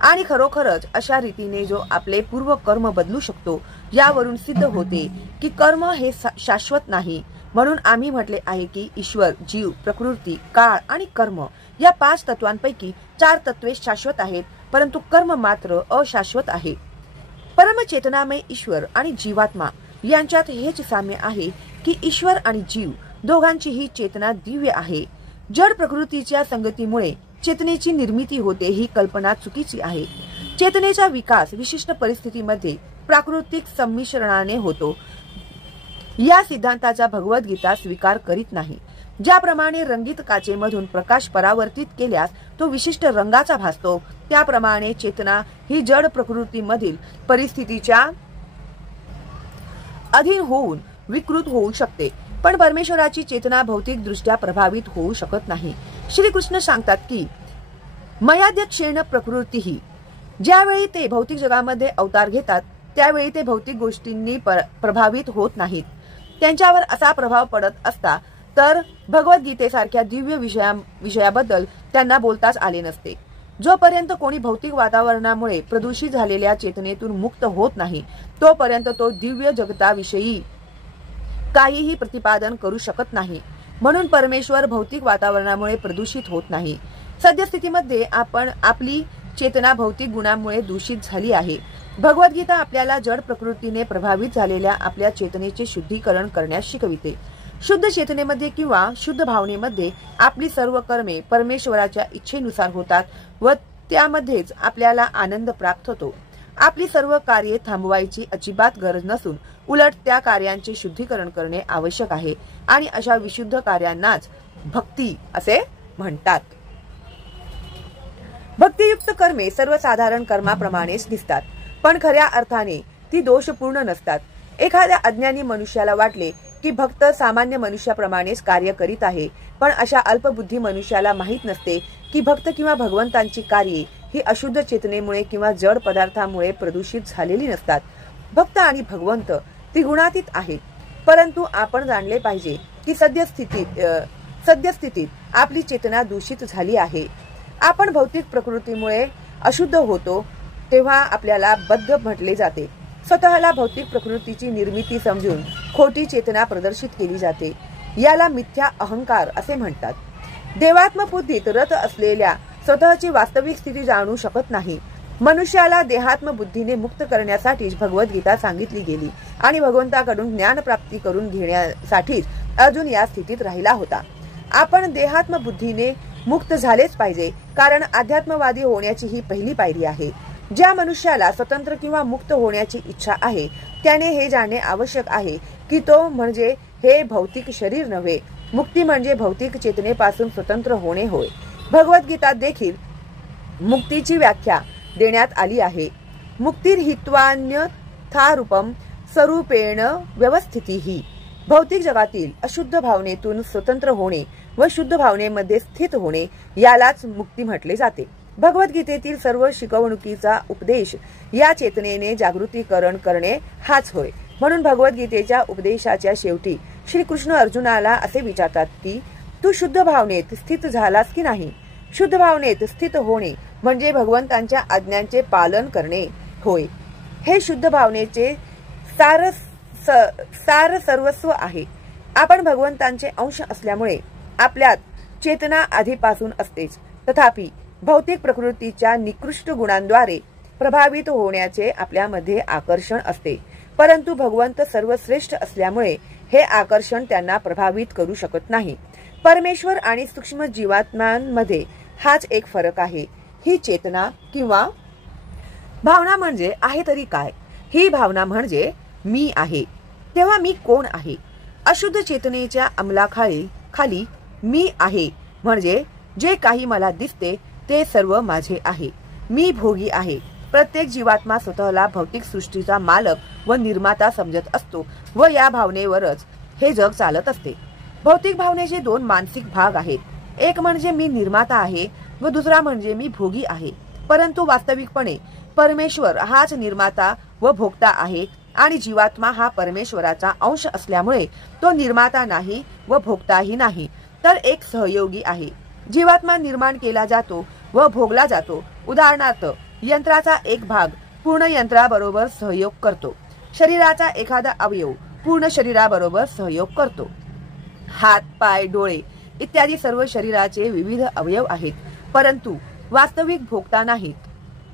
आणि खरोखरच अशा रीतीने जो आपले पूर्व कर्म बदलू शकतो. यावरून सिद्ध होते की कर्म हे शाश्वत नाही. म्हणून आम्ही म्हटले आहे की ईश्वर, जीव, प्रकृती, काळ आणि कर्म या 5 तत्वांपैकी 4 तत्वे शाश्वत आहेत, परंतु कर्म मात्र अशाश्वत आहे. परमचेतनामय ईश्वर आणि जीवात्मा यांच्यात हेच साम्य आहे की ईश्वर आणि जीव दोघांचीही चेतना दिव्य आहे. जड प्रकृतीच्या संगतीमुळे चेतनेची निर्मिती होते ही कल्पना चुकीची आहे. चेतनेचा विकास विशिष्ट परिस्थितीमध्ये प्राकृतिक संमिश्रणाने होतो. या सिद्धांताचा भगवद्गीता स्वीकार करीत नाही. ज्याप्रमाणे रंगीत काचेमधून प्रकाश परावर्तित केल्यास तो विशिष्ट रंगाचा भासतो, त्याप्रमाणे चेतना ही जड प्रकृतीमधील परिस्थितीच्या अधीन होऊन विकृत होऊ शकते, पण परमेश्वराची चेतना भौतिक दृष्ट्या प्रभावित होऊ शकत नाही. श्री कृष्ण सांगतात की मयाद्य क्षीण प्रकृतीही. ज्यावेळी ते भौतिक जगामध्ये अवतार घेतात त्यावेळी ते भौतिक गोष्टींनी प्रभावित होत नाहीत. त्यांच्यावर असा प्रभाव पडत असता तर भगवद्गीतेसारख्या दिव्य विषयाबद्दल त्यांना बोलताच आले नसते. जोपर्यंत कोणी भौतिक वातावरणामुळे प्रदूषित झालेल्या चेतनेतून मुक्त होत नाही तोपर्यंत तो दिव्य जगताविषयी काहीही प्रतिपादन करू शकत नाही. म्हणून परमेश्वर भौतिक वातावरणामुळे प्रदूषित होत नाही. सद्यस्थितीमध्ये आपली चेतना भौतिक गुणांमुळे दूषित झाली आहे. भगवद्गीता आपल्याला जड प्रकृतीने प्रभावित झालेल्या आपल्या चेतनेचे शुद्धीकरण करण्यास शिकविते. शुद्ध चेतनेमध्ये किंवा शुद्ध भावनेमध्ये आपली सर्व कर्मे परमेश्वराच्या इच्छेनुसार होतात व त्यामध्येच आपल्याला आनंद प्राप्त होतो. आपली सर्व कार्ये थांबवायची अजिबात गरज नसून उलट त्या कार्यांचे शुद्धीकरण करणे आवश्यक आहे आणि अशा विशुद्ध कार्यांनाच भक्ती असे म्हणतात. भक्तियुक्त कर्मे सर्वसाधारण कर्माप्रमाणेच दिसतात पण खऱ्या अर्थाने ती दोषपूर्ण नसतात. एखाद्या अज्ञानी मनुष्याला वाटले की भक्त सामान्य मनुष्याप्रमाणेच कार्य करीत आहे पण अशा अल्पबुद्धी मनुष्याला माहीत नसते की भक्त किंवा भगवंतांची कार्ये ही अशुद्ध चेतनेमुळे किंवा जड पदार्थामुळे प्रदूषित झालेली नसतात. भक्त आणि भगवंत ती गुणातीत आहेत. परंतु आपण जाणले पाहिजे की सद्यस्थितीत आपली चेतना दूषित झाली आहे. आपण भौतिक प्रकृतीमुळे अशुद्ध होतो तेव्हा आपल्याला बद्ध म्हटले जाते. स्वतःला भौतिक प्रकृतीची निर्मिती समजून खोटी चेतना प्रदर्शित केली जाते. याला मिथ्या अहंकार असे म्हणतात. देवात्म बुद्धीत रत असलेल्या स्वतःची वास्तविक स्थिती जाणू शकत नाही. मनुष्याला देहात्म बुद्धीने मुक्त करण्यासाठीच भगवद्गीता सांगितली गेली आणि भगवंताकडून ज्ञान प्राप्ती करून घेण्यासाठीच अर्जुन या स्थितीत राहिला होता. आपण देहात्म बुद्धीने मुक्त झालेच पाहिजे कारण अध्यात्मवादी होण्याची ही पहिली पायरी आहे. ज्या मनुष्याला स्वतंत्र किंवा मुक्त होण्याची इच्छा आहे त्याने हे जाणणे आवश्यक आहे की तो म्हणजे हे भौतिक शरीर नव्हे. मुक्ती म्हणजे भौतिक चेतनेपासून स्वतंत्र होणे होय. भगवद्गीतात देखील मुक्तीची व्याख्या देण्यात आली आहे. मुक्तिर्हित्वान्यथारूपम स्वरूपेण व्यवस्थितिः. भौतिक जगातील अशुद्ध भावनेतून स्वतंत्र होणे व शुद्ध भावनेमध्ये स्थित होणे यालाच मुक्ती म्हटले जाते. भगवद्गीतेतील सर्व शिकवणुकीचा उपदेश या चेतनेने जागृतीकरण करणे हाच होय. म्हणून भगवद्गीतेच्या उपदेशाच्या शेवटी श्रीकृष्ण अर्जुनाला असे विचारतात की तू शुद्ध भावनेत स्थित झालास की नाही. शुद्ध भावनेत स्थित होणे म्हणजे भगवंतांच्या आज्ञांचे पालन करणे होय. हे शुद्ध भावनेचे सार सर्वस्व आहे. आपण भगवंतांचे अंश असल्यामुळे आपल्यात चेतना आधीपासून असतेच. तथापि भौतिक प्रकृतीच्या निकृष्ट गुणांद्वारे प्रभावित होण्याचे आपल्यामध्ये आकर्षण असते. परंतु भगवंत सर्वश्रेष्ठ असल्यामुळे हे आकर्षण त्यांना प्रभावित करू शकत नाही. परमेश्वर आणि सूक्ष्म जीवात्म्यांमध्ये हाच एक फरक आहे. ही चेतना किंवा भावना म्हणजे आहे तरी काय. ही भावना म्हणजे मी आहे. तेव्हा मी कोण आहे. अशुद्ध चेतनेच्या अंमलाखाली मी आहे म्हणजे जे काही मला दिसते ते सर्व माझे आहे. मी भोगी आहे. प्रत्येक जीवात्मा स्वतःला भौतिक सृष्टीचा मालक व निर्माता समजत असतो व या भावनेवरच हे जग चालत असते. भौतिक भावनेचे दोन मानसिक भाग आहेत. एक म्हणजे मी निर्माता आहे व दुसरा म्हणजे मी भोगी आहे. परंतु वास्तविकपणे परमेश्वर हाच निर्माता व भोगता आहे आणि जीवात्मा हा परमेश्वराचा अंश असल्यामुळे तो निर्माता नाही व भोगताही नाही तर एक सहयोगी आहे. जीवात्मा निर्माण केला जातो व भोगला जातो. उदाहरणार्थ यंत्राचा एक भाग पूर्ण यंत्राबरोबर सहयोग करतो. शरीराचा एखादा अवयव पूर्ण शरीराबरोबर सहयोग करतो. हात, पाय, डोळे इत्यादी सर्व शरीराचे विविध अवयव आहेत परंतु वास्तविक भोगता नाहीत.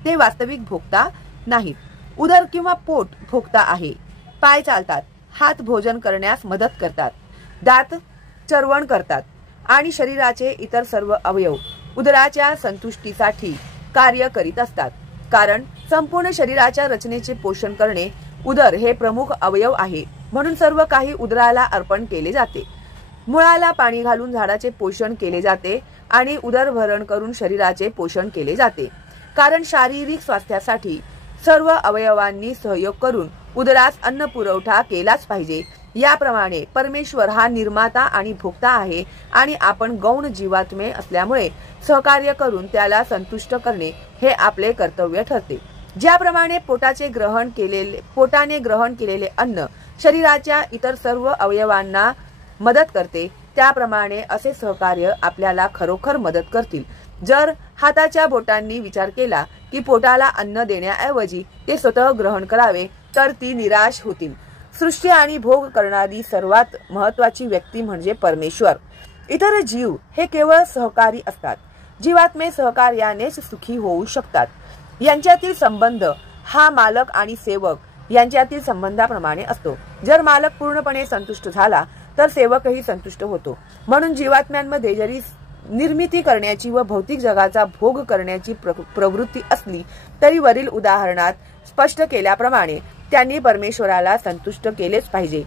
ते वास्तविक भोगता नाहीत. उदर किंवा पोट भोगता आहे. पाय चालतात. हात भोजन करण्यास मदत करतात. दात चरवण करतात आणि शरीराचे इतर सर्व अवयव उदराच्या संतुष्टीसाठी कार्य करीत असतात. कारण संपूर्ण शरीराच्या रचनेचे पोषण करणे उदर हे प्रमुख अवयव आहे. म्हणून सर्व काही उदराला अर्पण केले जाते. मुळाला पाणी घालून झाडाचे पोषण केले जाते आणि उदरभरण करून शरीराचे पोषण केले जाते. कारण शारीरिक स्वास्थ्यासाठी सर्व अवयवांनी सहयोग करून उदरास अन्न पुरवठा केलाच पाहिजे याप्रमाणे परमेश्वर हा निर्माता आणि भोक्ता आहे आणि आपण गौण जीवात्मे असल्यामुळे सहकार्य करून त्याला संतुष्ट करणे हे आपले कर्तव्य ठरते. ज्याप्रमाणे पोटाने ग्रहण केलेले अन्न शरीराच्या इतर सर्व अवयवांना मदत करते, त्याप्रमाणे असे सहकार्य आपल्याला खरोखर मदत करतील. जर हाताच्या बोटांनी विचार केला की पोटाला अन्न देण्याऐवजी ते स्वतः ग्रहण करावे तर ती निराश होतील. सृष्टी आणि भोग करणारी सर्वात महत्वाची व्यक्ती म्हणजे परमेश्वर. इतर जीव हे केवळ सहकारी असतात. जीवात्मे सहकार्यानेच सुखी होऊ शकतात. यांच्यातील संबंध हा मालक आणि सेवक यांच्यातील संबंधाप्रमाणे असतो. जर मालक पूर्णपणे संतुष्ट झाला तर सेवकही संतुष्ट होतो. म्हणून जीवात्म्यांमध्ये जरी निर्मिती करण्याची व भौतिक जगाचा भोग करण्याची प्रवृत्ती असली तरी वरील उदाहरणात स्पष्ट केल्याप्रमाणे त्यांनी परमेश्वराला संतुष्ट केलेच पाहिजे.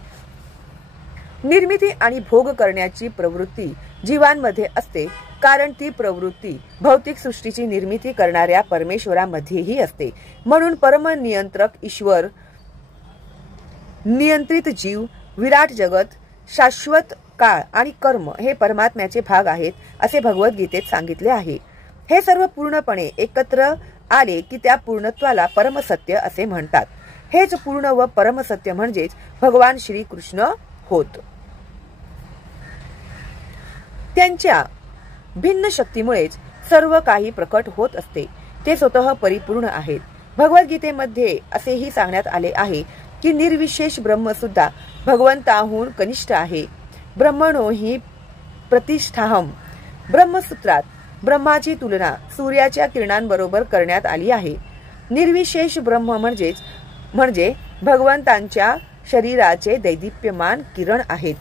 निर्मिती आणि भोग करण्याची प्रवृत्ती जीवांमध्ये असते, कारण ती प्रवृत्ती भौतिक सृष्टीची निर्मिती करणाऱ्या परमेश्वरामध्येही असते. म्हणून परमनियंत्रक ईश्वर, नियंत्रित जीव, विराट जगत, शाश्वत काळ आणि कर्म हे परमात्म्याचे भाग आहेत असे भगवद्गीतेत सांगितले आहे. हे सर्व पूर्णपणे एकत्र आले की त्या पूर्णत्वाला परमसत्य असे म्हणतात. हेच पूर्ण व परमसत्य म्हणजेच भगवान श्री कृष्ण होत. त्यांच्या भिन्न शक्तीमुळेच सर्व काही प्रकट होत असते. ते स्वतः परिपूर्ण आहेत. भगवद्गीतेमध्ये असेही सांगण्यात आले आहे की निर्विशेष ब्रह्म सुद्धा भगवंताहून कनिष्ठ आहे. ब्रह्मणो हि प्रतिष्ठाहम. ब्रह्मसूत्रात ब्रह्माची तुलना सूर्याच्या किरणांबरोबर करण्यात आली आहे. निर्विशेष ब्रह्म म्हणजे भगवंतांच्या शरीराचे दैदिप्यमान किरण आहेत.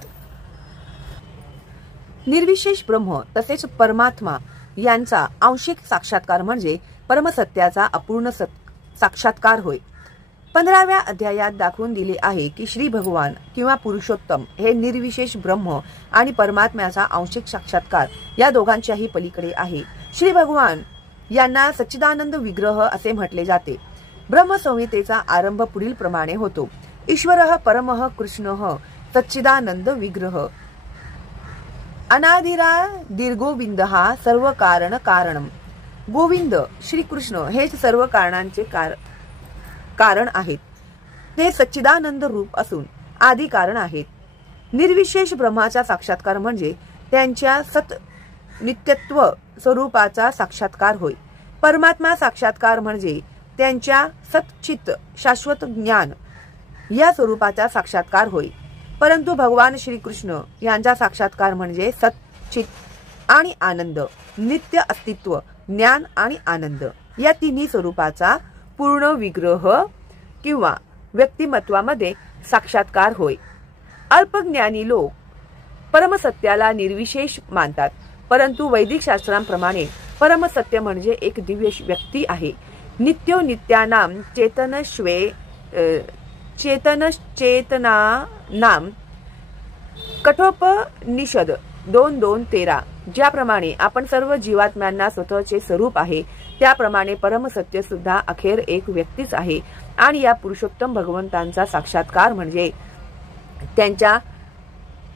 निर्विशेष ब्रह्म तसेच परमात्मा यांचा आंशिक साक्षात्कार म्हणजे परमसत्याचा अपूर्ण साक्षात्कार होय. 15व्या अध्यायात दाखवून दिले आहे की श्री भगवान किंवा पुरुषोत्तम हे निर्विशेष ब्रह्म आणि परमात्म्याचा आंशिक साक्षात्कार या दोघांच्याही पलीकडे आहे. श्री भगवान यांना सच्चिदानंद विग्रह असे म्हटले जाते. ब्रह्मसंहितेचा आरंभ पुढील प्रमाणे होतो. ईश्वरः परमः कृष्णः सच्चिदानंद विग्रह अनादिरा दीर्घोविंदः सर्व कारण कारणम. गोविंद श्रीकृष्ण हेच सर्व कारणांचे कारण आहेत. ते सच्चिदानंद रूप असून आदी कारण आहेत. निर्विशेष ब्रह्माचा साक्षात्कार म्हणजे त्यांच्या सत नित्यत्व स्वरूपाचा साक्षात्कार होय. परमात्मा साक्षात्कार म्हणजे त्यांच्या सच्चित शाश्वत ज्ञान या स्वरूपाचा साक्षात्कार होय. परंतु भगवान श्रीकृष्ण यांचा साक्षात्कार म्हणजे सच्चित आणि आनंद, नित्य अस्तित्व, ज्ञान आणि आनंद या तिन्ही स्वरूपाचा पूर्ण विग्रह किंवा व्यक्तिमत्वामध्ये साक्षात्कार होय. अल्पज्ञानी लोक परमसत्याला निर्विशेष मानतात, परंतु वैदिक शास्त्रांप्रमाणे परमसत्य म्हणजे एक दिव्य व्यक्ती आहे. नित्यो नित्यानाम चेतनश्चेतनानाम कठोपनिषद 2:2-13. ज्याप्रमाणे आपण सर्व जीवात्म्यांना स्वतःचे स्वरूप आहे त्याप्रमाणे परमसत्य सुद्धा अखेर एक व्यक्तीच आहे आणि या पुरुषोत्तम भगवंतांचा साक्षात्कार म्हणजे त्यांच्या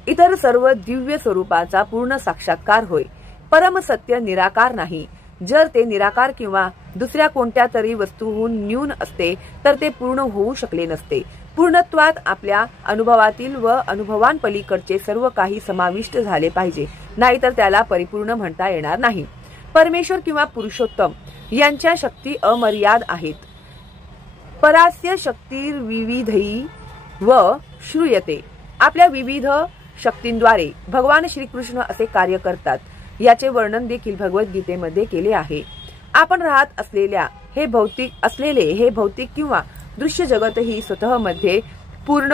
इतर सर्व दिव्य स्वरूपाचा पूर्ण साक्षात्कार होय. परमसत्य निराकार नाही. जर ते निराकार किंवा दुसऱ्या कोणत्या तरी वस्तूहून न्यून असते तर ते पूर्ण होऊ शकले नसते. पूर्णत्वात आपल्या अनुभवातील व अनुभवांपलीकडचे सर्व काही समाविष्ट झाले पाहिजे, नाहीतर त्याला परिपूर्ण म्हणता येणार नाही. परमेश्वर किंवा पुरुषोत्तम यांच्या शक्ती अमर्याद आहेत. परास्य शक्तिर्विविधै व श्रूयते. आपल्या विविध शक्तींद्वारे भगवान श्रीकृष्ण असे कार्य करतात याचे वर्णन देखील भगवद्गीतेमध्ये केले आहे. आपण राहत असलेले हे भौतिक किंवा दृश्य जगतही स्वतः मध्ये पूर्ण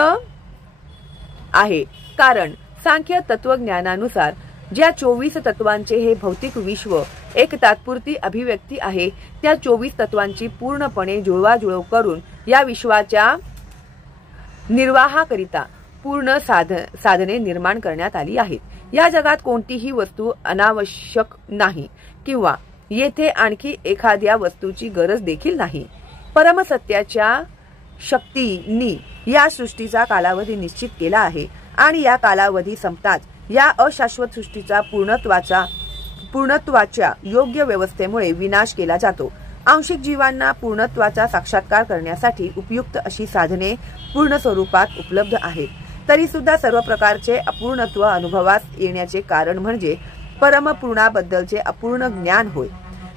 आहे, कारण सांख्य तत्वज्ञानानुसार ज्या 24 तत्वांचे हे भौतिक विश्व एक तात्पुरती अभिव्यक्ती आहे त्या 24 तत्वांची पूर्णपणे जुळवाजुळव करून या विश्वाच्या निर्वाहाकरिता पूर्ण साधने निर्माण करण्यात आली आहेत. या जगात कोणतीही वस्तू अनावश्यक नाही किंवा येथे आणखी एखाद्या वस्तूची गरज देखील नाही. परमसत्याच्या शक्तींनी या सृष्टीचा कालावधी निश्चित केला आहे आणि या कालावधी संपताच या अशाश्वत सृष्टीचा पूर्णत्वाच्या योग्य व्यवस्थेमुळे विनाश केला जातो। आंशिक जीवांना पूर्णत्वाचा साक्षात्कार करण्यासाठी उपयुक्त अशी साधने पूर्ण स्वरूपात उपलब्ध आहेत, तरी सुद्धा सर्व प्रकारचे अपूर्णत्व अनुभवास येण्याचे कारण म्हणजे परमपूर्णाबद्दलचे अपूर्ण ज्ञान होय।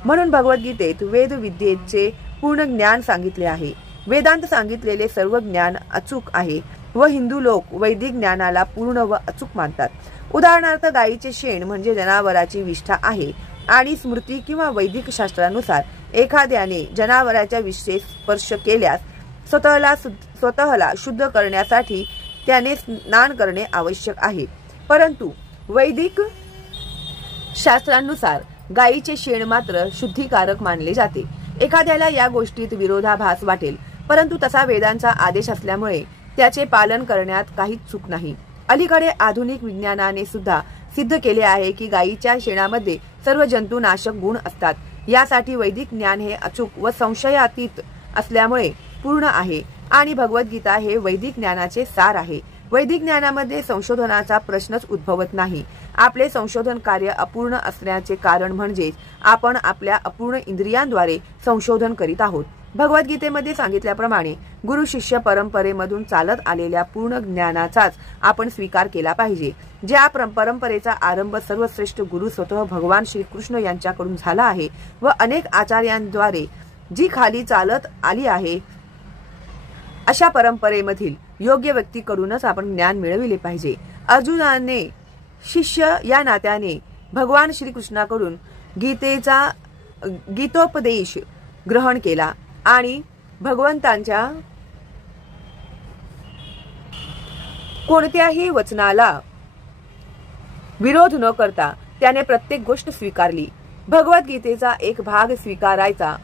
म्हणून भगवद्गीतेत वेद विद्येचे पूर्ण ज्ञान सांगितले आहे। वेदांत सांगितलेले सर्व ज्ञान अचूक आहे व हिंदू लोक वैदिक ज्ञानाला पूर्ण व अचूक मानतात। उदाहरणार्थ गायीचे शेण म्हणजे जनावराची विष्ठा आहे आणि स्मृती किंवा वैदिक शास्त्रानुसार एखाद्याने जनावराच्या विष्ठेस स्पर्श केल्यास स्वतःला शुद्ध करण्यासाठी त्याने स्नान करणे आवश्यक आहे, परंतु वैदिक शास्त्रानुसार गायीचे शेण मात्र शुद्धिकारक मानले जाते। एखाद्याला या गोष्टीत विरोधाभास वाटेल, परंतु तसा वेदांचा आदेश असल्यामुळे त्याचे पालन करण्यात काहीच चूक नाही। अलीकडे आधुनिक विज्ञानाने सुद्धा सिद्ध केले आहे की गायीच्या शेणामध्ये सर्व जंतुनाशक गुण असतात। यासाठी वैदिक ज्ञान हे अचूक व संशयातीत असल्यामुळे पूर्ण आहे आणि भगवद्गीता हे वैदिक ज्ञानाचे सार आहे। वैदिक ज्ञानामध्ये संशोधनाचा प्रश्नच उद्भवत नाही। आपले संशोधन कार्य अपूर्ण असण्याचे कारण म्हणजे आपण आपल्या अपूर्ण इंद्रियांद्वारे संशोधन करीत आहोत। भगवद्गीतेमध्ये सांगितल्याप्रमाणे गुरु शिष्य परंपरेमधून चालत आलेल्या पूर्ण ज्ञानाचाच आपण स्वीकार केला पाहिजे। ज्या परंपरेचा आरंभ सर्वश्रेष्ठ गुरु स्वतः भगवान श्रीकृष्ण यांच्याकडून झाला आहे व अनेक आचार्यांद्वारे जी खाली चालत आली आहे, अशा परंपरेमधील योग्य व्यक्तीकडूनच आपण ज्ञान मिळविले पाहिजे। अर्जुनाने शिष्य या नात्याने भगवान श्रीकृष्णाकडून गीतोपदेश ग्रहण केला आणि भगवंतांच्या कोणत्याही वचनाला विरोध न करता त्याने प्रत्येक गोष्ट स्वीकारली। भगवद्गीतेचा एक भाग स्वीकारायचा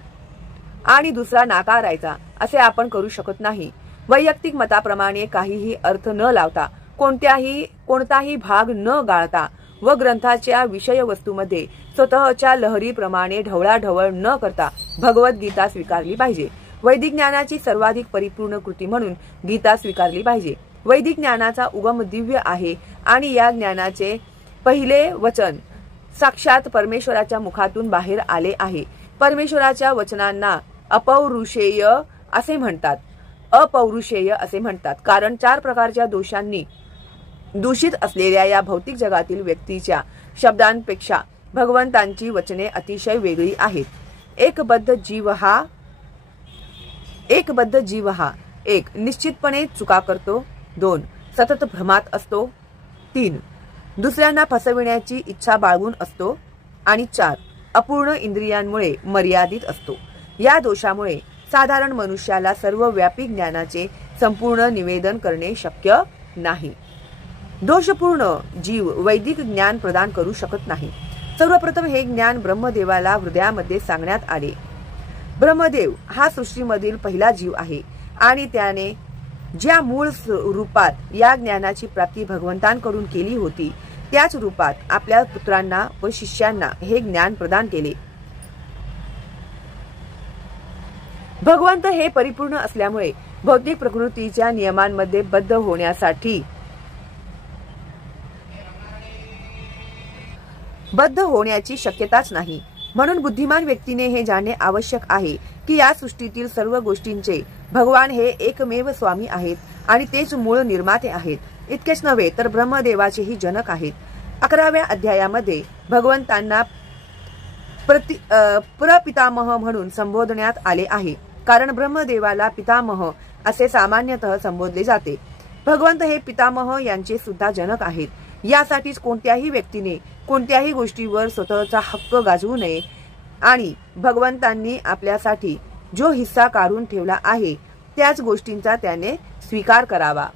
आणि दुसरा नाकारायचा असे आपण करू शकत नाही। वैयक्तिक मताप्रमाणे काहीही अर्थ न लावता, कोणताही भाग न गाळता व ग्रंथाच्या विषय वस्तूमध्ये स्वतःच्या लहरीप्रमाणे ढवळाढवळ न करता भगवद्गीता स्वीकारली पाहिजे। वैदिक ज्ञानाची सर्वाधिक परिपूर्ण कृती म्हणून गीता स्वीकारली पाहिजे। वैदिक ज्ञानाचा उगम दिव्य आहे आणि या ज्ञानाचे पहिले वचन साक्षात परमेश्वराच्या मुखातून बाहेर आले आहे। परमेश्वराच्या वचनांना अपौरुषेय असे म्हणतात, कारण 4 प्रकारच्या दोषांनी दूषित असलेल्या या भौतिक जगातील व्यक्तीच्या शब्दांपेक्षा भगवंतांची वचने अतिशय वेगळी आहेत। एकबद्ध जीव हा 1 निश्चितपणे चुका करतो, 2 सतत भ्रमात असतो, 3 दुसऱ्यांना फसविण्याची इच्छा बाळगून असतो आणि 4 अपूर्ण इंद्रियांमुळे मर्यादित असतो। या दोषामुळे साधारण मनुष्याला सर्वव्यापी ज्ञानाचे संपूर्ण निवेदन करणे शक्य नाही। दोषपूर्ण जीव वैदिक ज्ञान प्रदान करू शकत नाही। सर्वप्रथम हे ज्ञान ब्रह्मदेवाला हृदयामध्ये सांगण्यात आले। ब्रह्मदेव हा सृष्टीमधील पहिला जीव आहे आणि त्याने ज्या मूळ रूपात या ज्ञानाची प्राप्ती भगवंतांकडून केली होती, त्याच रूपात आपल्या पुत्रांना व शिष्यांना हे ज्ञान प्रदान केले। भगवंत हे परिपूर्ण असल्यामुळे भौतिक प्रकृतीच्या नियमांमध्ये बद्ध होण्याची शक्यताच नाही। म्हणून बुद्धिमान व्यक्तीने हे जाणणे आवश्यक आहे की या सृष्टीतील सर्व गोष्टींचे भगवान हे एकमेव स्वामी आहेत आणि तेच मूळ निर्माते आहेत। इतकेच नव्हे तर ब्रह्मदेवाचेही जनक आहेत। 11व्या अध्यायामध्ये भगवंतांना प्रपितामह म्हणून संबोधण्यात आले आहे, कारण ब्रह्मदेवाला पितामह असे सामान्यतः संबोधले जाते। भगवंत हे पितामह यांचे सुद्धा जनक आहेत। यासाठीच कोणत्याही व्यक्तीने कोणत्याही गोष्टीवर स्वतःचा हक्क गाजवू नये आणि भगवंतांनी आपल्यासाठी जो हिस्सा काढून ठेवला आहे त्याच गोष्टींचा त्याने स्वीकार करावा।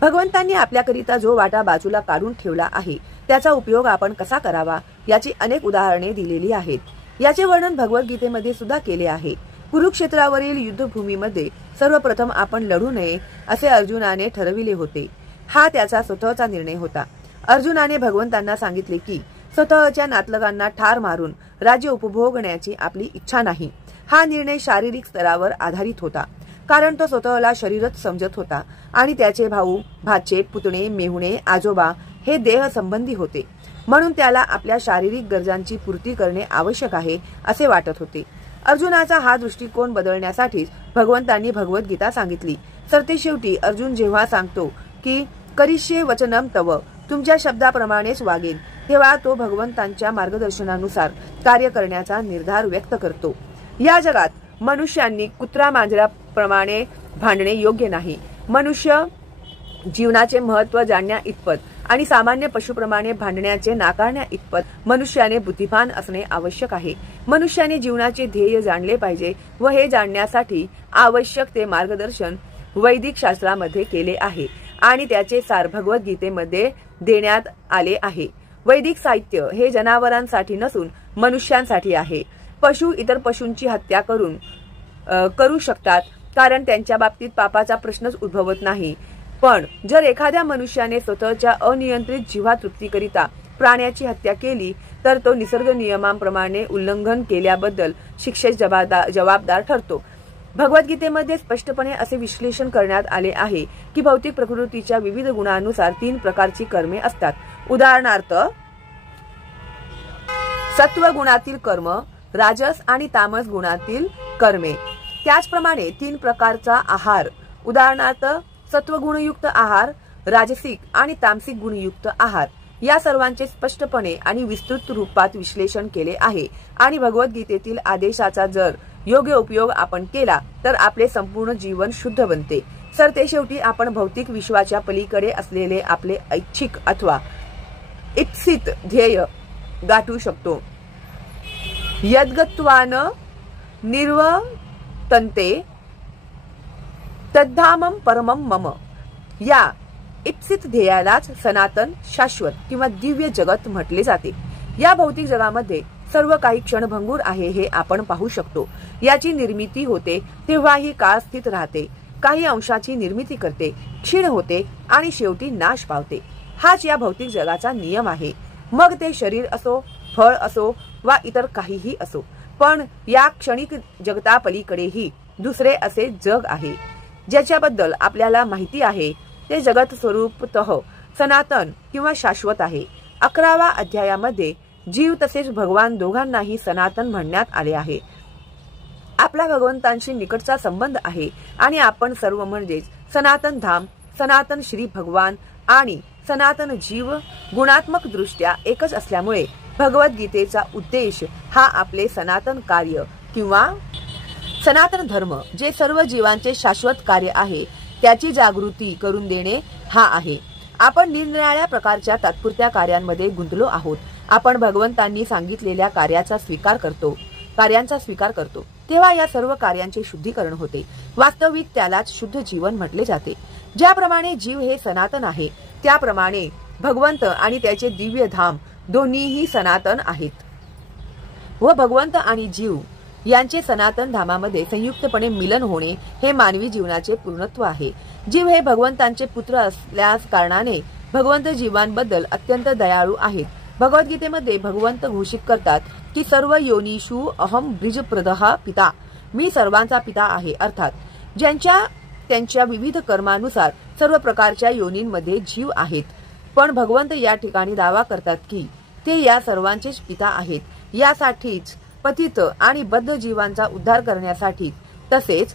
भगवंतांनी आपल्याकरिता जो वाटा बाजूला काढून ठेवला आहे त्याचा उपयोग आपण कसा करावा याची अनेक उदाहरणे दिलेली आहेत। याचे वर्णन भगवद्गीतेमध्ये सुद्धा केले आहे। कुरुक्षेत्रावरील युद्धभूमीमध्ये सर्वप्रथम आपण लढू नये असे अर्जुनाने ठरविले होते। हा त्याचा स्वतःचा निर्णय होता। अर्जुनाने भगवंतांना सांगितले की स्वतःच्या नातलगांना ठार मारून राज्य उपभोगण्याची आपली इच्छा नाही। हा निर्णय शारीरिक स्तरावर आधारित होता। कारण तो स्वतःला शरीरच समजत होता आणि त्याचे भाऊ, भाचे, पुतणे, मेहुणे, आजोबा हे देह संबंधी होते. म्हणून त्याला आपल्या शारीरिक गरजांची पूर्ती करणे आवश्यक आहे असे वाटत होते. अर्जुनाचा हा दृष्टिकोन बदलण्यासाठीच भगवंतांनी भगवद्गीता सांगितली. सरतेशेवटी अर्जुन जेव्हा सांगतो की करिष्ये वचनम तव, तुमच्या शब्दाप्रमाणेच वागेन, तेव्हा तो भगवंतांच्या मार्गदर्शनानुसार कार्य करण्याचा निर्धार व्यक्त करतो. या जगात मनुष्यांनी कुत्रा मांजराप्रमाणे भांडणे योग्य नाही. मनुष्य जीवनाचे महत्त्व जाणण्या इतपत आणि सामान्य पशुप्रमाणे भांडण्याचे नाकारण्या इतपत मनुष्याने बुद्धिमान असणे आवश्यक आहे. मनुष्याने जीवनाचे ध्येय जाणले पाहिजे व हे जाणण्यासाठी आवश्यक ते मार्गदर्शन वैदिक शास्त्रामध्ये केले आहे आणि त्याचे सार भगवद्गीतेमध्ये देण्यात आले आहे. वैदिक साहित्य हे जनावरांसाठी नसून मनुष्यांसाठी आहे. पशु इतर पशूंची हत्या करू शकतात कारण त्यांच्या बाबतीत पापाचा प्रश्नच उद्भवत नाही. पण जर एखाद्या मनुष्याने स्वतःच्या अनियंत्रित जीवातृप्तीकरिता प्राण्याची हत्या केली तर तो निसर्ग नियमांप्रमाणे उल्लंघन केल्याबद्दल शिक्षेस जबाबदार ठरतो. भगवद्गीतेमध्ये स्पष्टपणे असे विश्लेषण करण्यात आले आहे की भौतिक प्रकृतीच्या विविध गुणांनुसार 3 प्रकारची कर्मे असतात. उदाहरणार्थ सत्व गुणातील कर्म, राजस आणि तामस गुणातील कर्मे. त्याचप्रमाणे 3 प्रकारचा आहार, उदाहरणार्थ सत्वगुणयुक्त आहार, राजसिक आणि तामसिक गुणयुक्त आहार, या सर्वांचे स्पष्टपणे आणि विस्तृत रूपात विश्लेषण केले आहे आणि भगवद्गीतेतील आदेशाचा जर योग्य उपयोग आपण केला तर आपले संपूर्ण जीवन शुद्ध बनते. सरतेशेवटी आपण भौतिक विश्वाच्या पलीकडे असलेले आपले ऐच्छिक अथवा इप्सित ध्येय गाठू शकतो. यद्गत्वान निर्वर्तन्ते तद्धामम परमम मम. या इप्सित ध्येयालाच सनातन, शाश्वत किंवा दिव्य जगत म्हटले जाते. या भौतिक जगामध्ये सर्व काही क्षणभंगूर आहे हे आपण पाहू शकतो. याची निर्मिती होते तेव्हा ही काळ स्थित राहते, काही अंशाची निर्मिती करते, क्षीण होते आणि शेवटी नाश पावते. हाच या भौतिक जगाचा नियम आहे. मग ते शरीर असो, फळ असो वा इतर काहीही असो. पण या क्षणिक जगतापलीकडेही दुसरे असे जग आहे ज्याच्याबद्दल आपल्याला माहिती आहे. ते जगत स्वरूपतः सनातन किंवा शाश्वत आहे. 11व्या अध्यायामध्ये जीव तसेच भगवान दोघांनाही सनातन म्हणण्यात आले आहे. आपला भगवंतांशी निकटचा संबंध आहे आणि आपण सर्व म्हणजेच सनातन धाम, सनातन श्री भगवान आणि सनातन जीव गुणात्मक दृष्ट्या एकच असल्यामुळे भगवद्गीतेचा उद्देश हा आपले सनातन कार्य किंवा सनातन धर्म, जे सर्व जीवांचे शाश्वत कार्य आहे, त्याची जागृती करून देणे हा आहे. आपण निरनिराळ्या प्रकारच्या तात्पुरत्या कार्यांमध्ये गुंतलो आहोत. आपण भगवंतांनी सांगितलेल्या कार्यांचा स्वीकार करतो तेव्हा या सर्व कार्यांचे शुद्धीकरण होते. वास्तविक त्यालाच शुद्ध जीवन म्हटले जाते. ज्याप्रमाणे जीव हे सनातन आहे त्याप्रमाणे भगवंत आणि त्याचे दिव्य धाम दोन्हीही सनातन आहेत व भगवंत आणि जीव यांचे सनातन धामामध्ये संयुक्तपणे मिलन होणे हे मानवी जीवनाचे पूर्णत्व आहे. जीव हे भगवंतांचे पुत्र असल्यास कारणाने भगवंत जीवांबद्दल अत्यंत दयाळू आहेत. भगवद्गीतेमध्ये भगवंत घोषित करतात की सर्व योनिषु अहम ब्रिजप्रदः पिता, मी सर्वांचा पिता आहे. अर्थात ज्यांच्या त्यांच्या विविध कर्मानुसार सर्व प्रकारच्या योनींमध्ये जीव आहेत. पण भगवंत या ठिकाणी दावा करतात की ते या सर्वांचेच पिता आहेत. यासाठीच पतित आणि बद्ध जीवांचा उद्धार करण्यासाठी तसेच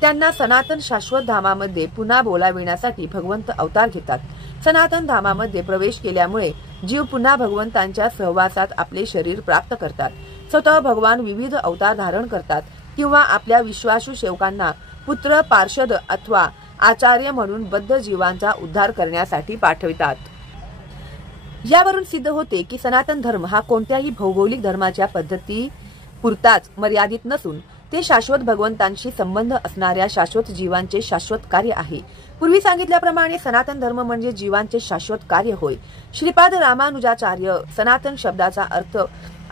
त्यांना सनातन शाश्वत धामामध्ये पुन्हा बोलाविण्यासाठी भगवंत अवतार घेतात. सनातन धामामध्ये प्रवेश केल्यामुळे जीव पुन्हा भगवंतांच्या सहवासात आपले शरीर प्राप्त करतात. स्वतः भगवान विविध अवतार धारण करतात किंवा आपल्या विश्वासू सेवकांना पुत्र, पार्षद अथवा आचार्य म्हणून बद्ध जीवांचा उद्धार करण्यासाठी पाठवितात. यावरून सिद्ध होते की सनातन धर्म हा कोणत्याही भौगोलिक धर्माच्या पद्धती पुरताच मर्यादित नसून ते शाश्वत भगवंतांशी संबंध असणाऱ्या शाश्वत जीवांचे शाश्वत कार्य आहे. पूर्वी सांगितल्याप्रमाणे सनातन धर्म म्हणजे जीवांचे शाश्वत कार्य होय. श्रीपाद रामानुजाचार्य सनातन शब्दाचा अर्थ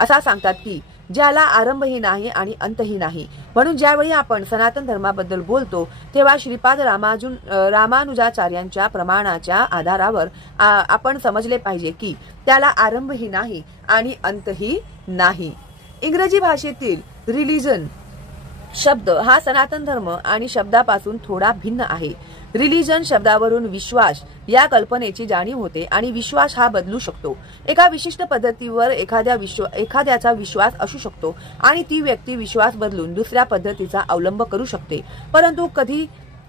असा सांगतात की ज्याला आरंभही नाही आणि अंतही नाही. म्हणून ज्यावेळी आपण सनातन धर्माबद्दल बोलतो तेव्हा श्रीपाद रामानुजाचार्यांच्या प्रमाणाच्या आधारावर आपण समजले पाहिजे की त्याला आरंभही नाही आणि अंतही नाही. इंग्रजी भाषेतील रिलिजन शब्द हा सनातन धर्म आणि शब्दापासून थोडा भिन्न आहे. रिलिजन शब्दावरून विश्वास या कल्पनेची जाणीव होते आणि विश्वास हा बदलू शकतो. एका विशिष्ट पद्धतीवर एखाद्याचा विश्वास असू शकतो आणि ती व्यक्ती विश्वास बदलून दुसऱ्या पद्धतीचा अवलंब करू शकते, परंतु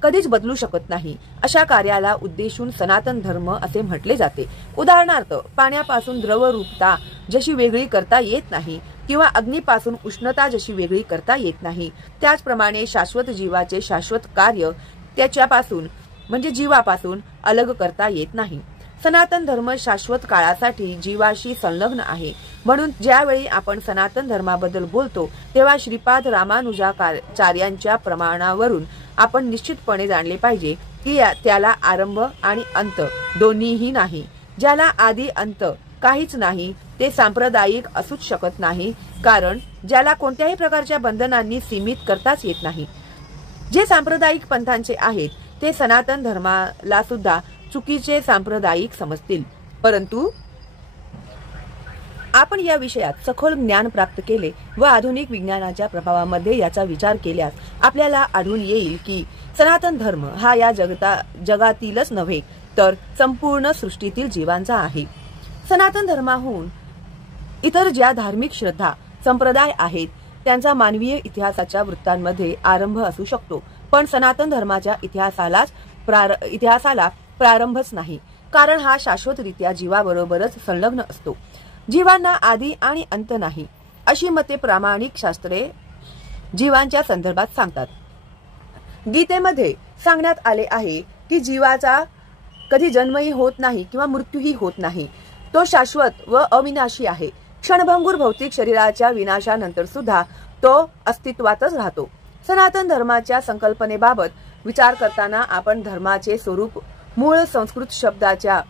कधीच बदलू शकत नाही. अशा कार्याला उद्देशून सनातन धर्म असे म्हटले जाते. उदाहरणार्थ, पाण्यापासून द्रवरूपता जशी वेगळी करता येत नाही किंवा अग्नीपासून उष्णता जशी वेगळी करता येत नाही, त्याचप्रमाणे शाश्वत जीवाचे शाश्वत कार्य त्याच्यापासून म्हणजे जीवापासून अलग करता येत नाही. सनातन धर्म शाश्वत काळासाठी जीवाशी संलग्न आहे. म्हणून ज्यावेळी आपण सनातन धर्माबद्दल बोलतो तेव्हा श्रीपाद रामानुजाचार्यांच्या प्रमाणावरून आपण निश्चितपणे जाणले पाहिजे की त्याला आरंभ आणि अंत दोन्हीही नाही. ज्याला आदी अंत काहीच नाही ते सांप्रदायिक असूच शकत नाही, कारण ज्याला कोणत्याही प्रकारच्या बंधनांनी सीमित करताच येत नाही. जे सांप्रदायिक पंथांचे आहेत ते सनातन धर्माला सुद्धा चुकीचे सांप्रदायिक समजतील. परंतु आपण या विषयात सखोल ज्ञान प्राप्त केले व आधुनिक विज्ञानाच्या प्रभावामध्ये याचा विचार केल्यास आपल्याला आढळून येईल की सनातन धर्म हा या जगातीलच नव्हे तर संपूर्ण सृष्टीतील जीवांचा आहे. सनातन धर्माहून इतर ज्या धार्मिक श्रद्धा संप्रदाय आहेत त्यांचा मानवीय इतिहासाच्या वृत्तांमध्ये आरंभ असू शकतो, पण सनातन धर्माच्या इतिहासाला प्रारंभच नाही, कारण हा शाश्वतरित्या जीवाबरोबरच संलग्न असतो. जीवांना आदी आणि अंत नाही अशी मते प्रामाणिक शास्त्रे जीवांच्या संदर्भात सांगतात. गीतेमध्ये सांगण्यात आले आहे की जीवाचा कधी जन्मही होत नाही किंवा मृत्यूही होत नाही. तो शाश्वत व अविनाशी आहे. क्षणभंगूर भौतिक शरीराच्या विनाशानंतर सुद्धा तो अस्तित्वातच राहतो. सनातन धर्माच्या संकल्पनेबाबत विचार करताना आपण धर्माचे स्वरूप मूळ संस्कृत शब्दाच्या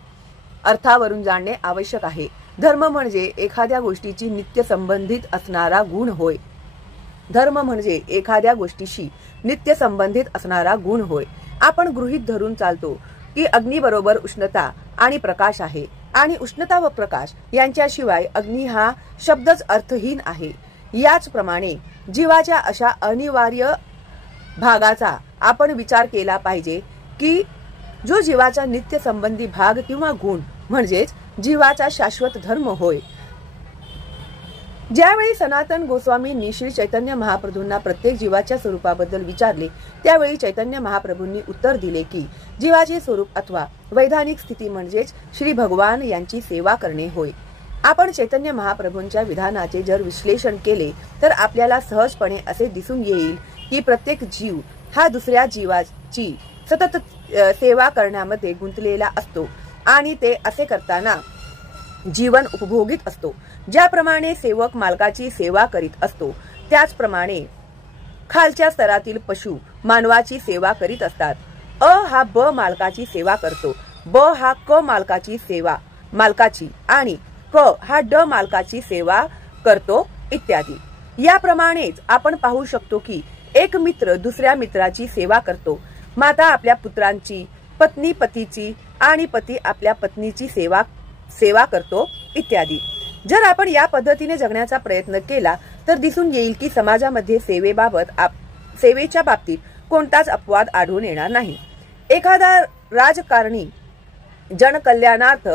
अर्थावरून जाणणे आवश्यक आहे. धर्म म्हणजे एखाद्या गोष्टीची नित्य संबंधित असणारा गुण होय. धर्म म्हणजे एखाद्या गोष्टीशी नित्य संबंधित असणारा गुण होय. आपण गृहीत धरून चालतो की अग्नीबरोबर उष्णता आणि प्रकाश आहे आणि उष्णता व प्रकाश यांच्याशिवाय अग्नी हा शब्दच अर्थहीन आहे. याचप्रमाणे जीवाच्या अशा अनिवार्य भागाचा आपण विचार केला पाहिजे की जो जीवाचा नित्य संबंधी भाग किंवा गुण म्हणजेच जीवाचा शाश्वत धर्म होय. ज्यावेळी सनातन गोस्वामींनी श्री चैतन्य महाप्रभूंना प्रत्येक जीवाच्या स्वरूपाबद्दल विचारले त्यावेळी चैतन्य महाप्रभूंनी उत्तर दिले की जीवाचे स्वरूप अथवा वैधानिक स्थिती म्हणजेच श्री भगवान यांची सेवा करणे होय. आपण चैतन्य महाप्रभूंच्या विधानाचे जर विश्लेषण केले तर आपल्याला सहजपणे असे दिसून येईल की प्रत्येक जीव हा दुसऱ्या जीवाची सतत सेवा करण्यामध्ये गुंतलेला असतो आणि ते असे करताना जीवन उपभोगीत असतो. ज्याप्रमाणे सेवक मालकाची सेवा करीत असतो त्याचप्रमाणे खालच्या स्तरातील पशु मानवाची सेवा करीत असतात. अ हा ब मालकाची सेवा करतो, ब हा क मालकाची आणि क हा ड मालकाची सेवा करतो इत्यादी. याप्रमाणेच आपण पाहू शकतो की एक मित्र दुसऱ्या मित्राची सेवा करतो, माता आपल्या पुत्रांची, पत्नी पतीची आणि पती आपल्या पत्नीची सेवा करतो इत्यादी. जर आपण या पद्धतीने जगण्याचा प्रयत्न केला तर दिसून येईल की समाजामध्ये सेवेच्या बाबतीत कोणताच अपवाद आढळून येणार नाही. एखादा राजकारणी जनकल्याणार्थ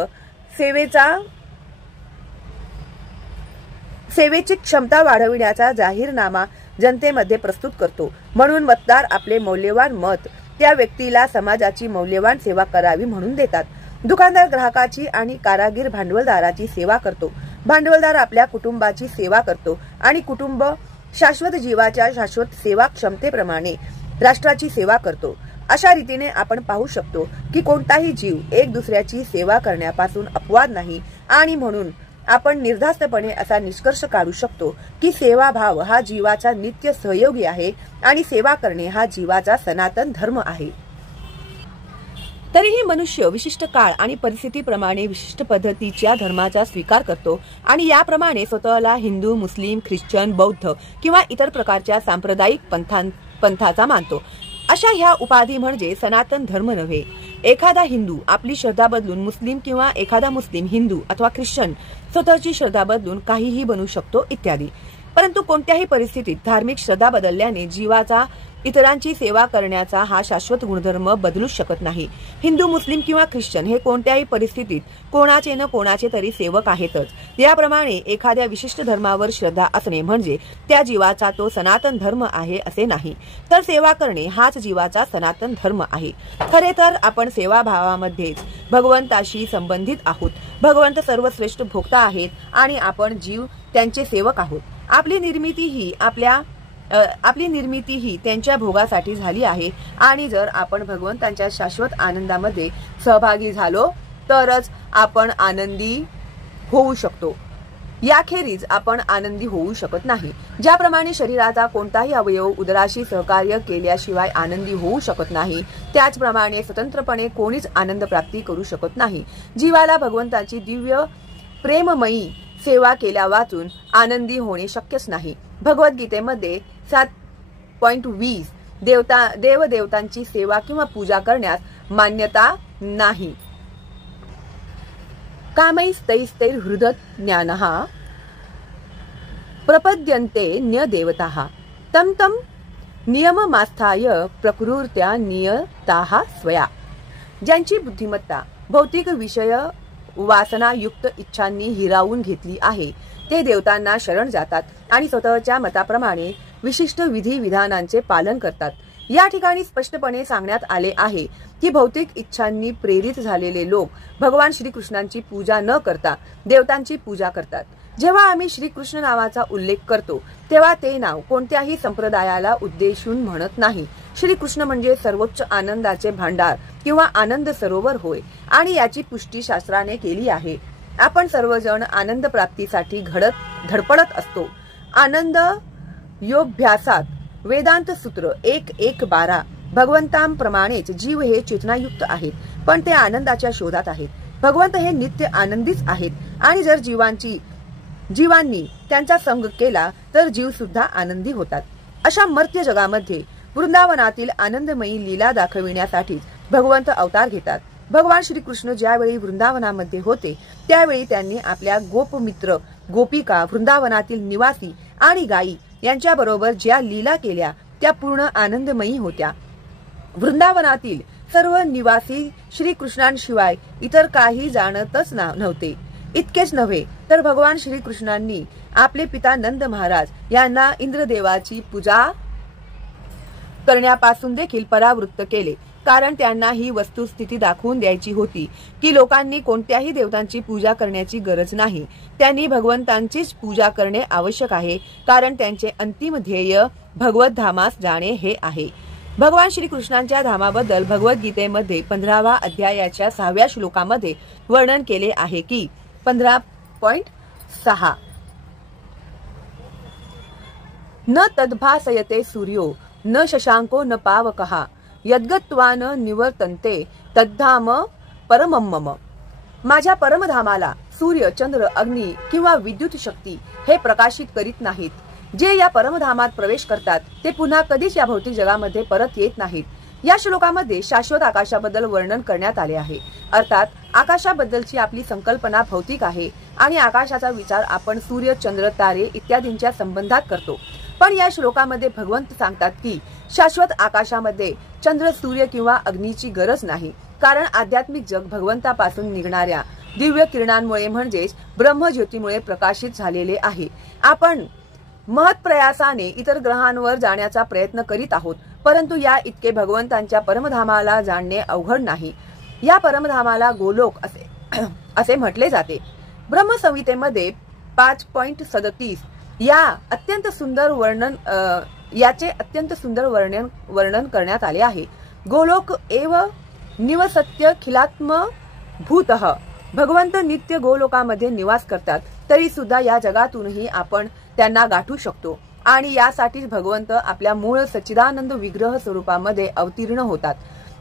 सेवेची क्षमता वाढविण्याचा जाहीरनामा जनतेमध्ये प्रस्तुत करतो, म्हणून मतदार आपले मौल्यवान मत त्या व्यक्तीला समाजाची मौल्यवान सेवा करावी म्हणून देतात. दुकानदार ग्राहकाची आणि कारागीर भांडवलदाराची सेवा करतो, भांडवलदार आपल्या कुटुंबाची सेवा करतो आणि कुटुंब शाश्वत जीवाच्या शाश्वत सेवा क्षमतेप्रमाणे राष्ट्राची सेवा करतो. अशा रीतीने आपण पाहू शकतो की कोणताही जीव एक दुसऱ्याची सेवा करण्यापासून अपवाद नाही आणि म्हणून आपण निर्धास्तपणे असा निष्कर्ष काढू शकतो की सेवाभाव हा जीवाचा नित्य सहयोगी आहे आणि सेवा करणे हा जीवाचा सनातन धर्म आहे. तरीही मनुष्य विशिष्ट काळ आणि परिस्थितीप्रमाणे विशिष्ट पद्धतीच्या धर्माचा स्वीकार करतो आणि याप्रमाणे स्वतःला हिंदू, मुस्लिम, ख्रिश्चन, बौद्ध किंवा इतर प्रकारच्या सांप्रदायिक पंथाचा मानतो. अशा ह्या उपाधी म्हणजे सनातन धर्म नव्हे. एखादा हिंदू आपली श्रद्धा बदलून मुस्लिम किंवा एखादा मुस्लिम हिंदू अथवा ख्रिश्चन स्वतःची श्रद्धा बदलून काहीही बनू शकतो इत्यादी. परंतु कोणत्याही परिस्थितीत धार्मिक श्रद्धा बदलल्याने जीवाचा इतरांची सेवा करण्याचा हा शाश्वत गुणधर्म बदलूच शकत नाही. हिंदू, मुस्लिम किंवा ख्रिश्चन हे कोणत्याही परिस्थितीत कोणाचे न कोणाचे तरी सेवक आहेतच. याप्रमाणे एखाद्या विशिष्ट धर्मावर श्रद्धा असणे म्हणजे त्या जीवाचा तो सनातन धर्म आहे असे नाही, तर सेवा करणे हाच जीवाचा सनातन धर्म आहे. खरे तर आपण सेवाभावामध्येच भगवंताशी संबंधित आहोत. भगवंत सर्वश्रेष्ठ भोक्ता आहेत आणि आपण जीव त्यांचे सेवक आहोत. आपली निर्मिती ही त्यांच्या भोगासाठी झाली आहे आणि जर आपण भगवंतांच्या शाश्वत आनंदामध्ये सहभागी झालो तरच आपण आनंदी होऊ शकतो. याखेरीज आपण आनंदी होऊ शकत नाही. ज्याप्रमाणे शरीराचा कोणताही अवयव उदराशी सहकार्य केल्याशिवाय आनंदी होऊ शकत नाही, त्याचप्रमाणे स्वतंत्रपणे कोणीच आनंद प्राप्ती करू शकत नाही. जीवाला भगवंताची दिव्य प्रेममयी सेवा केल्या वाचून आनंदी होणे शक्यच नाही. भगवद्गीतेमध्ये 7.20 देवदेवतांची सेवा किंवा पूजा करण्यास मान्यता नाही. कामैस्तैस्तैर्हृदत ज्ञानः प्रपद्यन्ते न्यदेवताः तं तं नियममास्थाय प्रकृत्या नियताः स्वया. ज्यांची बुद्धिमत्ता भौतिक विषय वासनायुक्त इच्छांनी हिरावून घेतली आहे ते देवतांना शरण जातात आणि स्वतःच्या मताप्रमाणे विशिष्ट विधी विधानांचे पालन करतात. या ठिकाणी स्पष्टपणे सांगण्यात आले आहे की भौतिक इच्छांनी प्रेरित झालेले लोक भगवान श्रीकृष्णांची पूजा न करता देवतांची पूजा करतात. जेव्हा आम्ही श्रीकृष्ण नावाचा उल्लेख करतो तेव्हा ते नाव कोणत्याही संप्रदायाला उद्देशून म्हणत नाही. श्रीकृष्ण म्हणजे सर्वोच्च आनंदाचे भांडार किंवा आनंद सरोवर होय आणि याची पुष्टी शास्त्राने केली आहे. आपण सर्वजण आनंद प्राप्तीसाठी धडपडत असतो. आनंद योगाभ्यासात वेदांत सूत्र 1.1.12 भगवंतांप्रमाणेच जीव हे चेतनायुक्त आहेत, पण ते आनंदाच्या शोधात आहेत. भगवंत हे नित्य आनंदीच आहेत आणि जर जीवांनी त्यांचा संग केला तर जीव सुद्धा आनंदी होतात. अशा मर्त्य जगामध्ये वृंदावनातील आनंदमयी लीला दाखविण्यासाठी भगवंत अवतार घेतात. भगवान श्रीकृष्ण ज्यावेळी वृंदावनामध्ये होते त्यावेळी त्यांनी आपल्या गोपमित्र, गोपिका, वृंदावनातील निवासी आणि गायी यांच्याबरोबर ज्या लीला केल्या त्या पूर्ण आनंदमयी होत्या. वृंदावनातील सर्व निवासी श्रीकृष्णांशिवाय इतर काही जाणतच नव्हते. इतकेच नव्हे तर भगवान श्रीकृष्णांनी आपले पिता नंद महाराज यांना इंद्रदेवाची पूजा करण्यापासून देखील परावृत्त केले, कारण त्यांना ही वस्तुस्थिती दाखवून द्यायची होती की लोकांनी कोणत्याही देवतांची पूजा करण्याची गरज नाही. त्यांनी भगवंतांचीच पूजा करणे आवश्यक आहे, कारण त्यांचे अंतिम ध्येय भगवत धामास जाणे हे आहे. भगवान श्रीकृष्णांच्या धामाबद्दल भगवद्गीतेमध्ये 15व्या अध्यायाच्या 6व्या श्लोकामध्ये वर्णन केले आहे की 15.6 न तद्भासयते सूर्यो न शशांको न पावकः यद्गत्वा न निवर्तन्ते तद्धाम परमं मम. माझ्या परमधामाला सूर्य, चंद्र, अग्नी किंवा विद्युत शक्ती हे प्रकाशित करीत नाहीत. जे या परमधामात प्रवेश करतात ते पुन्हा कधीच या भौतिक जगामध्ये परत येत नाहीत. या श्लोकामध्ये शाश्वत आकाशाबद्दल वर्णन करण्यात आले आहे. अर्थात आकाशाबद्दलची आपली संकल्पना भौतिक आहे आणि आकाशाचा विचार आपण सूर्य, चंद्र, तारे इत्यादींच्या संबंधात करतो. पण या श्लोकामध्ये भगवंत सांगतात की शाश्वत आकाशामध्ये चंद्र, सूर्य किंवा अग्नीची गरज नाही, कारण आध्यात्मिक जग भगवंतापासून निघणाऱ्या दिव्य किरणांमुळे म्हणजेच ब्रह्मज्योतीमुळे प्रकाशित झालेले आहे. आपण महत्प्रयासाने इतर ग्रहांवर जाण्याचा प्रयत्न करीत आहोत, परंतु या इतके भगवंतांच्या परमधामाला जाणणे अवघड नाही. या परमधामाला गोलोक असे म्हटले जाते. ब्रह्मसंहितेमध्ये 5.37 याचे अत्यंत सुंदर वर्णन करण्यात आले आहे. गोलोक एव निवसत्य खिलात्म भूतः. भगवंत नित्य गोलोकामध्ये निवास करतात, तरी सुद्धा या जगातूनही आपण त्यांना गाठू शकतो आणि यासाठीच भगवंत आपल्या मूळ सच्चिदानंद विग्रह स्वरूपामध्ये अवतीर्ण होतात.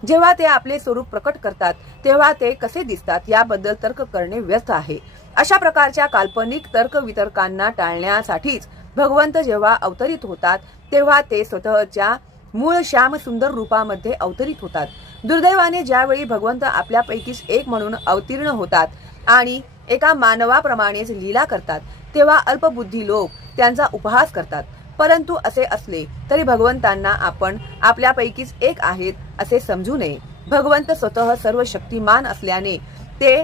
जेव्हा ते आपले स्वरूप प्रकट करतात तेव्हा ते कसे दिसतात याबद्दल तर्क करणे व्यर्थ आहे. अशा प्रकारच्या काल्पनिक तर्कवितर्कांना टाळण्यासाठीच भगवंत जेव्हा अवतरित होतात तेव्हा ते स्वतःच्या मूळ श्याम सुंदर रूपामध्ये अवतरित होतात. दुर्दैवाने ज्यावेळी भगवंत आपल्यापैकीच एक म्हणून अवतीर्ण होतात आणि एका मानवाप्रमाणेच लीला करतात तेव्हा अल्पबुद्धी लोक त्यांचा उपहास करतात. परंतु असे असले तरी भगवंतांना आपण आपल्यापैकीच एक आहेत असे समजू नये. भगवंत स्वतः सर्व शक्तिमान असल्याने ते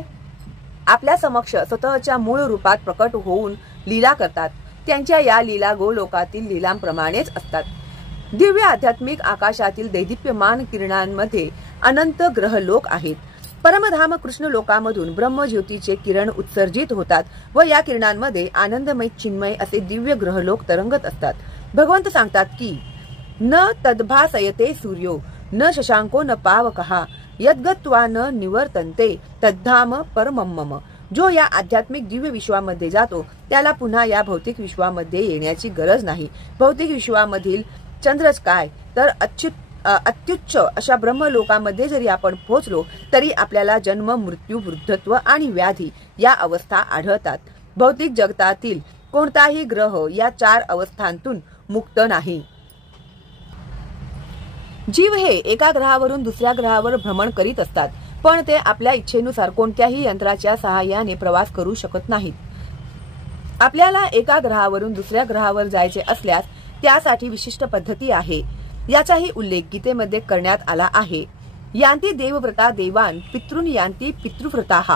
आपल्या समक्ष स्वतःच्या मूळ रूपात प्रकट होऊन लीला करतात. त्यांच्या या लीला गोलोकातील लीलांप्रमाणेच असतात. दिव्य आध्यात्मिक आकाशातील दैदिप्यमान किरणांमध्ये अनंत ग्रहलोक आहेत. परमधाम कृष्ण लोकामधून ब्रह्मज्योतीचे किरण उत्सर्जित होतात व या किरणांमध्ये आनंदमय चिन्मय असे दिव्य ग्रहलोक तरंगत असतात. भगवंत सांगतात की न तद्भासयते सूर्यो न शशांको न पावकहा यद्गत्वा न निवर्तन्ते तद्धाम परमं मम. जो या आध्यात्मिक दिव्य विश्वामध्ये जातो त्याला पुन्हा या भौतिक विश्वामध्ये येण्याची गरज नाही. भौतिक विश्वामधील चंद्रच काय तर अत्युच्च अशा ब्रह्मलोकामध्ये जरी आपण पोहोचलो तरी आपल्याला जन्म मृत्यू वृद्धत्व आणि व्याधी या अवस्था आढळतात. भौतिक जगतातील कोणताही ग्रह या 4 अवस्थांतून मुक्त नाही. जीव हे एका ग्रहावरून दुसऱ्या ग्रहावर भ्रमण करीत असतात, पण ते आपल्या इच्छेनुसार कोणत्याही यंत्राच्या सहाय्याने प्रवास करू शकत नाहीत. आपल्याला एका ग्रहावरून दुसऱ्या ग्रहावर जायचे असल्यास त्यासाठी विशिष्ट पद्धती आहे. याचाही उल्लेख गीतेमध्ये करण्यात आला आहे. यांती देवव्रता देवान पितृन यांती पितृव्रताः.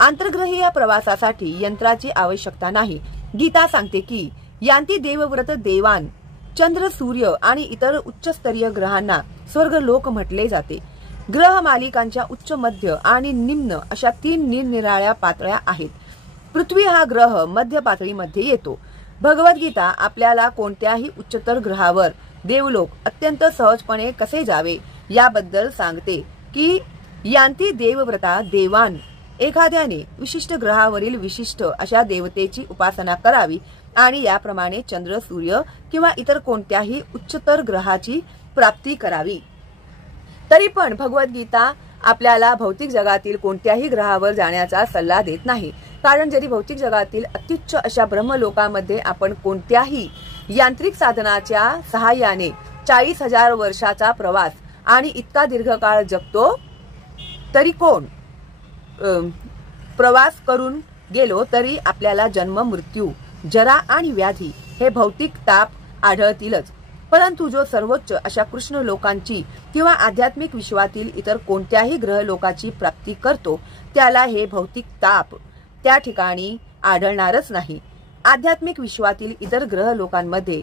आंतरग्रहीय प्रवासासाठी यंत्राची आवश्यकता नाही. गीता सांगते की यांती देवव्रत देवान. चंद्र सूर्य आणि इतर उच्चस्तरीय ग्रहांना स्वर्गलोक म्हटले जाते. ग्रह मालिकांच्या उच्च मध्य आणि निम्न अशा 3 निरनिराळ्या पातळ्या आहेत. पृथ्वी हा ग्रह मध्य पातळीमध्ये येतो. भगवद्गीता आपल्याला कोणत्याही उच्चतर ग्रहावर देवलोक अत्यंत सहजपणे कसे जावे याबद्दल सांगते की यांती देवव्रता देवान. एखाद्याने विशिष्ट ग्रहावरील विशिष्ट अशा देवतेची उपासना करावी आणि याप्रमाणे चंद्र सूर्य किंवा इतर कोणत्याही उच्चतर ग्रहाची प्राप्ती करावी. तरी पण भगवद्गीता आपल्याला भौतिक जगातील कोणत्याही ग्रहावर जाण्याचा सल्ला देत नाही. कारण जरी भौतिक जगातील अत्युच्च अशा ब्रह्मलोकामध्ये आपण कोणत्याही यांत्रिक साधनाच्या सहाय्याने 40,000 वर्षाचा प्रवास आणि इतका दीर्घकाळ जगतो तरी प्रवास करून गेलो तरी आपल्याला जन्म मृत्यू जरा आणि व्याधी हे भौतिक ताप आढळतीलच. परंतु जो सर्वोच्च अशा कृष्ण लोकांची किंवा आध्यात्मिक विश्वातील इतर कोणत्याही ग्रह लोकाची प्राप्ती करतो त्याला हे भौतिक ताप त्या ठिकाणी आढळणारच नाही. आध्यात्मिक विश्वातील इतर ग्रह लोकांमध्ये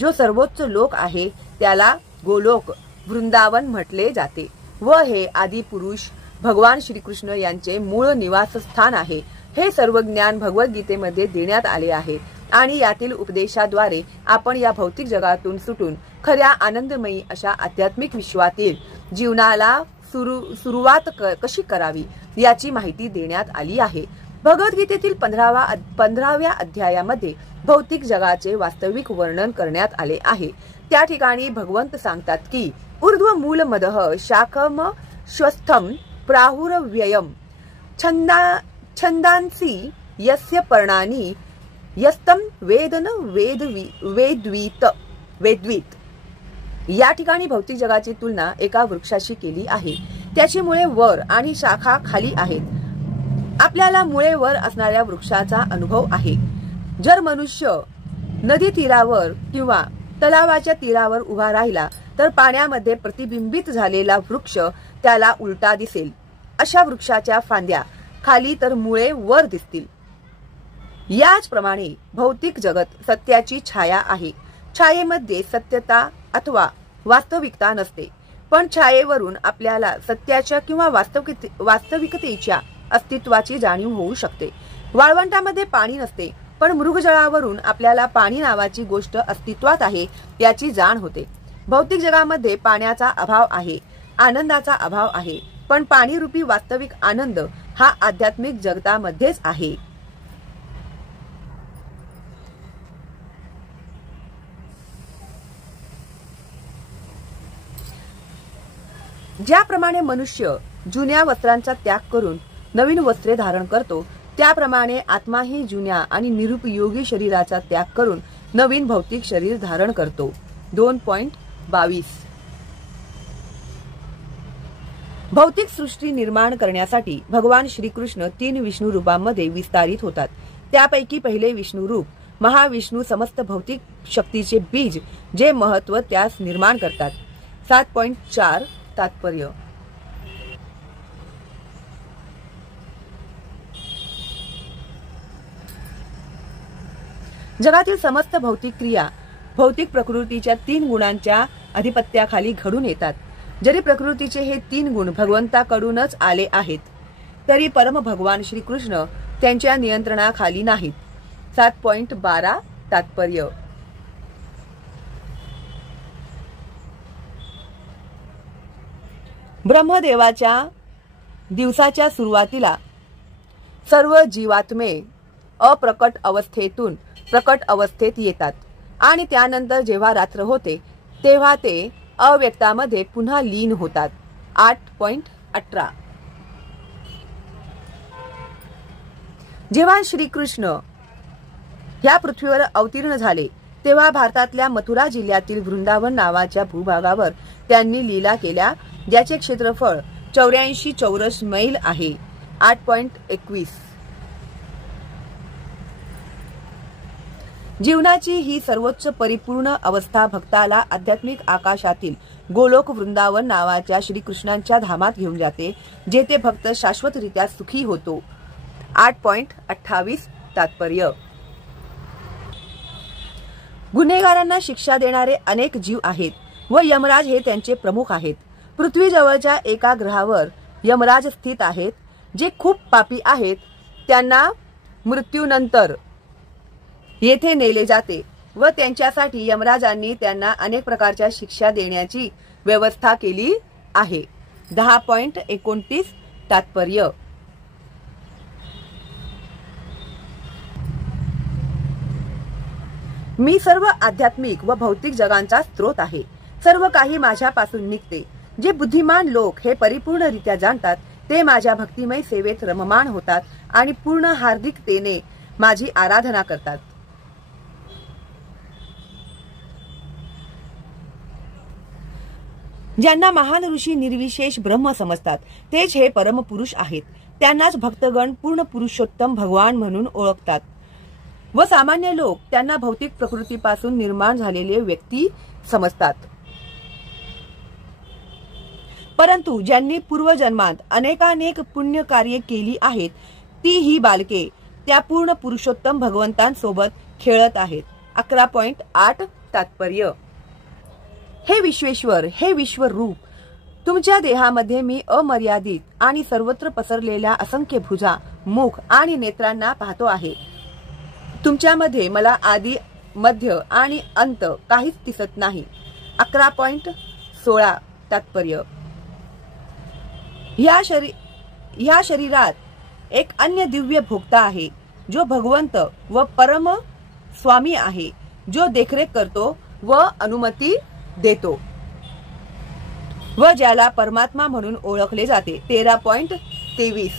जो सर्वोच्च लोक आहे त्याला गोलोक वृंदावन म्हटले जाते व हे आदिपुरुष भगवान श्रीकृष्ण यांचे मूळ निवासस्थान आहे. हे सर्व ज्ञान भगवद्गीतेमध्ये देण्यात आले आहे आणि यातील उपदेशाद्वारे आपण या भौतिक जगातून सुटून खऱ्या आनंदमयी अशा आध्यात्मिक विश्वातील जीवनाला सुरुवात कशी करावी याची माहिती देण्यात आली आहे. भगवद्गीतेतील 15व्या अध्यायामध्ये भौतिक जगाचे वास्तविक वर्णन करण्यात आले आहे. त्या ठिकाणी भगवंत सांगतात की ऊर्ध्व मूल मदः शाखम श्वस्थम प्राहुरव्ययम छंदांसी यस्य पर्णानी यस्तम वेदन वेद्वीत. या ठिकाणी भौतिक जगाची तुलना एका वृक्षाशी केली आहे. त्याची मुळे वर आणि शाखा खाली आहेत. आपल्याला मुळे वर असणाऱ्या वृक्षाचा अनुभव आहे. जर मनुष्य नदी तीरावर किंवा तलावाच्या तीरावर उभा राहिला तर पाण्यामध्ये प्रतिबिंबित झालेला वृक्ष त्याला उलटा दिसेल. अशा वृक्षाच्या फांद्या खाली तर मुळे वर दिसतील. याचप्रमाणे भौतिक जगत सत्याची छाया आहे. छायेमध्ये सत्यता अथवा वास्तविकता नसते, पण छायेवरून आपल्याला सत्याच्या किंवा वास्तविकतेच्या अस्तित्वाची जाणीव होऊ शकते. वाळवंटामध्ये पाणी नसते, पण मृगजळावरून आपल्याला पाणी नावाची गोष्ट अस्तित्वात आहे याची जाण होते. भौतिक जगामध्ये पाण्याचा अभाव आहे, आनंदाचा अभाव आहे, पण पाणीरूपी वास्तविक आनंद हा आध्यात्मिक जगतामध्येच आहे. ज्याप्रमाणे मनुष्य जुन्या वस्त्रांचा त्याग करून नवीन वस्त्रे धारण करतो, त्याप्रमाणे आत्माही जुन्या आणि निरुपयोगी शरीराचा त्याग करून नवीन भौतिक शरीर धारण करतो. 2.22 भौतिक सृष्टी निर्माण करण्यासाठी भगवान श्रीकृष्ण 3 विष्णू रूपांमध्ये विस्तारित होतात. त्यापैकी पहिले विष्णू रूप महाविष्णू समस्त भौतिक शक्तीचे बीज, जे महत्व त्यास निर्माण करतात. 7.4 तात्पर्य. जगातील समस्त भौतिक क्रिया भौतिक प्रकृतीच्या 3 गुणांच्या अधिपत्याखाली घडून येतात. जरी प्रकृतीचे हे 3 गुण भगवंताकडूनच आले आहेत, तरी परम भगवान श्रीकृष्ण त्यांच्या नियंत्रणाखाली नाहीत. 7.12 तात्पर्य. ब्रह्मदेवाच्या दिवसाच्या सुरुवातीला सर्व जीवात्मे अप्रकट अवस्थेतून प्रकट अवस्थेत येतात आणि त्यानंतर जेव्हा रात्र होते तेव्हा ते अव्यक्तामध्ये पुन्हा लीन होतात. 8.18. जेव्हा श्रीकृष्ण ह्या पृथ्वीवर अवतीर्ण झाले तेव्हा भारतातल्या मथुरा जिल्ह्यातील वृंदावन नावाच्या भूभागावर त्यांनी लीला केल्या, ज्याचे क्षेत्रफळ 84 चौरस मैल आहे. 8.21. जीवनाची ही सर्वोच्च परिपूर्ण अवस्था भक्ताला आध्यात्मिक आकाशातील गोलोक वृंदावन नावाच्या श्रीकृष्णांच्या धामात घेऊन जाते, जेथे भक्त शाश्वतरित्या सुखी होतो. 8.28 तात्पर्य. गुन्हेगारांना शिक्षा देणारे अनेक जीव आहेत व यमराज हे त्यांचे प्रमुख आहेत. पृथ्वीजवळच्या एका ग्रहावर यमराज स्थित आहेत, जे खूप पापी आहेत. त्यांना मृत्यूनंतर येथे नेले जाते व त्यांच्यासाठी यमराजांनी त्यांना अनेक प्रकारच्या शिक्षा देण्याची व्यवस्था केली आहे. 10.29 तात्पर्य. मी सर्व आध्यात्मिक व भौतिक जगांचा स्रोत आहे. सर्व काही माझ्यापासून निघते. जे बुद्धिमान लोक हे परिपूर्णरित्या जाणतात ते माझ्या भक्तिमय सेवेत रममाण होतात आणि पूर्ण हार्दिकतेने माझी आराधना करतात. ज्यांना महान ऋषी निर्विशेष ब्रह्म समजतात तेच हे परमपुरुष आहेत. त्यांनाच भक्तगण पूर्ण पुरुषोत्तम भगवान म्हणून ओळखतात व सामान्य लोक त्यांना भौतिक प्रकृतीपासून निर्माण झालेले व्यक्ती समजतात. परंतु ज्यांनी पूर्वजन्मात अनेकानेक पुण्य कार्ये केली आहेत, ती ही बालके त्या पूर्ण पुरुषोत्तम भगवंतांसोबत खेळत आहेत. 11.8 तात्पर्य. हे विश्वेश्वर, हे विश्वरूप, तुमच्या देहामध्ये मी अमर्यादित आणि सर्वत्र पसरलेल्या असंख्य भुजा, मुख आणि नेत्रांना पाहतो आहे. तुमच्यामध्ये मला आदी, मध्य आणि अंत काहीच दिसत नाही. 11.16 तात्पर्य. ह्या शरीरात एक अन्य दिव्य भोक्ता आहे, जो भगवंत व परम स्वामी आहे, जो देखरेख करतो व अनुमती देतो व ज्याला परमात्मा म्हणून ओळखले जाते. 13.23.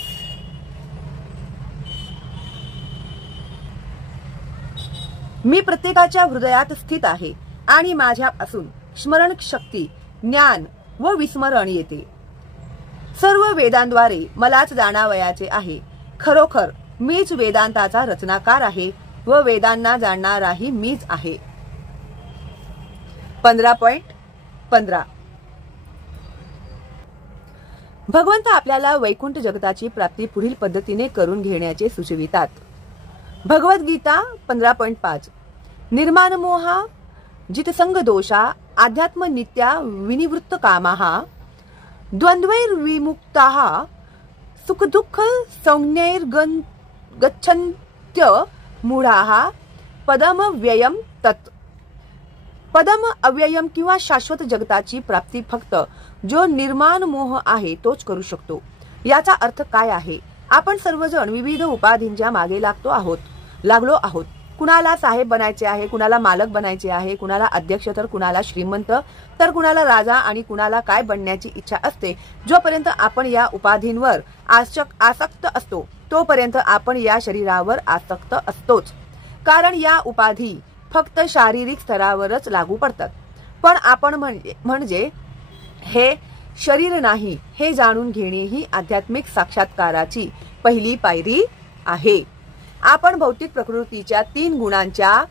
मी प्रत्येकाच्या हृदयात स्थित आहे आणि माझ्यापासून स्मरण शक्ती, ज्ञान व विस्मरण येते. सर्व वेदांद्वारे मलाच जाणावयाचे आहे. खरोखर मीच वेदांताचा रचनाकार आहे व वेदांना जाणणाराही मीच आहे. 15.15. भगवंत आपल्याला वैकुंठ जगताची प्राप्ती पुढील पद्धतीने करून घेण्याचे सुचवितात. भगवद्गीता 15.5. निर्माण मोहा जितसंग दोषा आध्यात्म नित्या विनिवृत्त कामाः द्वंद्वैर्विमुक्ताः सुख दुःख संज्ञैर्गच्छन्त्य मूढाः पदम व्ययम तत्. पदम अव्ययम किंवा शाश्वत जगताची प्राप्ती फक्त जो निर्माण मोह आहे तोच करू शकतो. याचा अर्थ काय आहे? आपण सर्वजण विविध उपाधींच्या मागे लागलो आहोत. कुणाला साहेब बनायचे आहे, कुणाला मालक बनायचे आहे, कुणाला अध्यक्ष, तर कुणाला श्रीमंत, तर कुणाला राजा आणि कुणाला काय बनण्याची इच्छा असते. जोपर्यंत आपण या उपाधींवर आसक्त असतो तोपर्यंत आपण या शरीरावर आसक्त असतोच, कारण या उपाधी फक्त शारीरिक स्तरावरच लागू पडतात. पण आपण म्हणजे हे शरीर नाही हे जाणून घेणे ही आध्यात्मिक साक्षात्काराची पहिली पायरी आहे. आपण भौतिक प्रकृतीच्या 3 गुणांच्या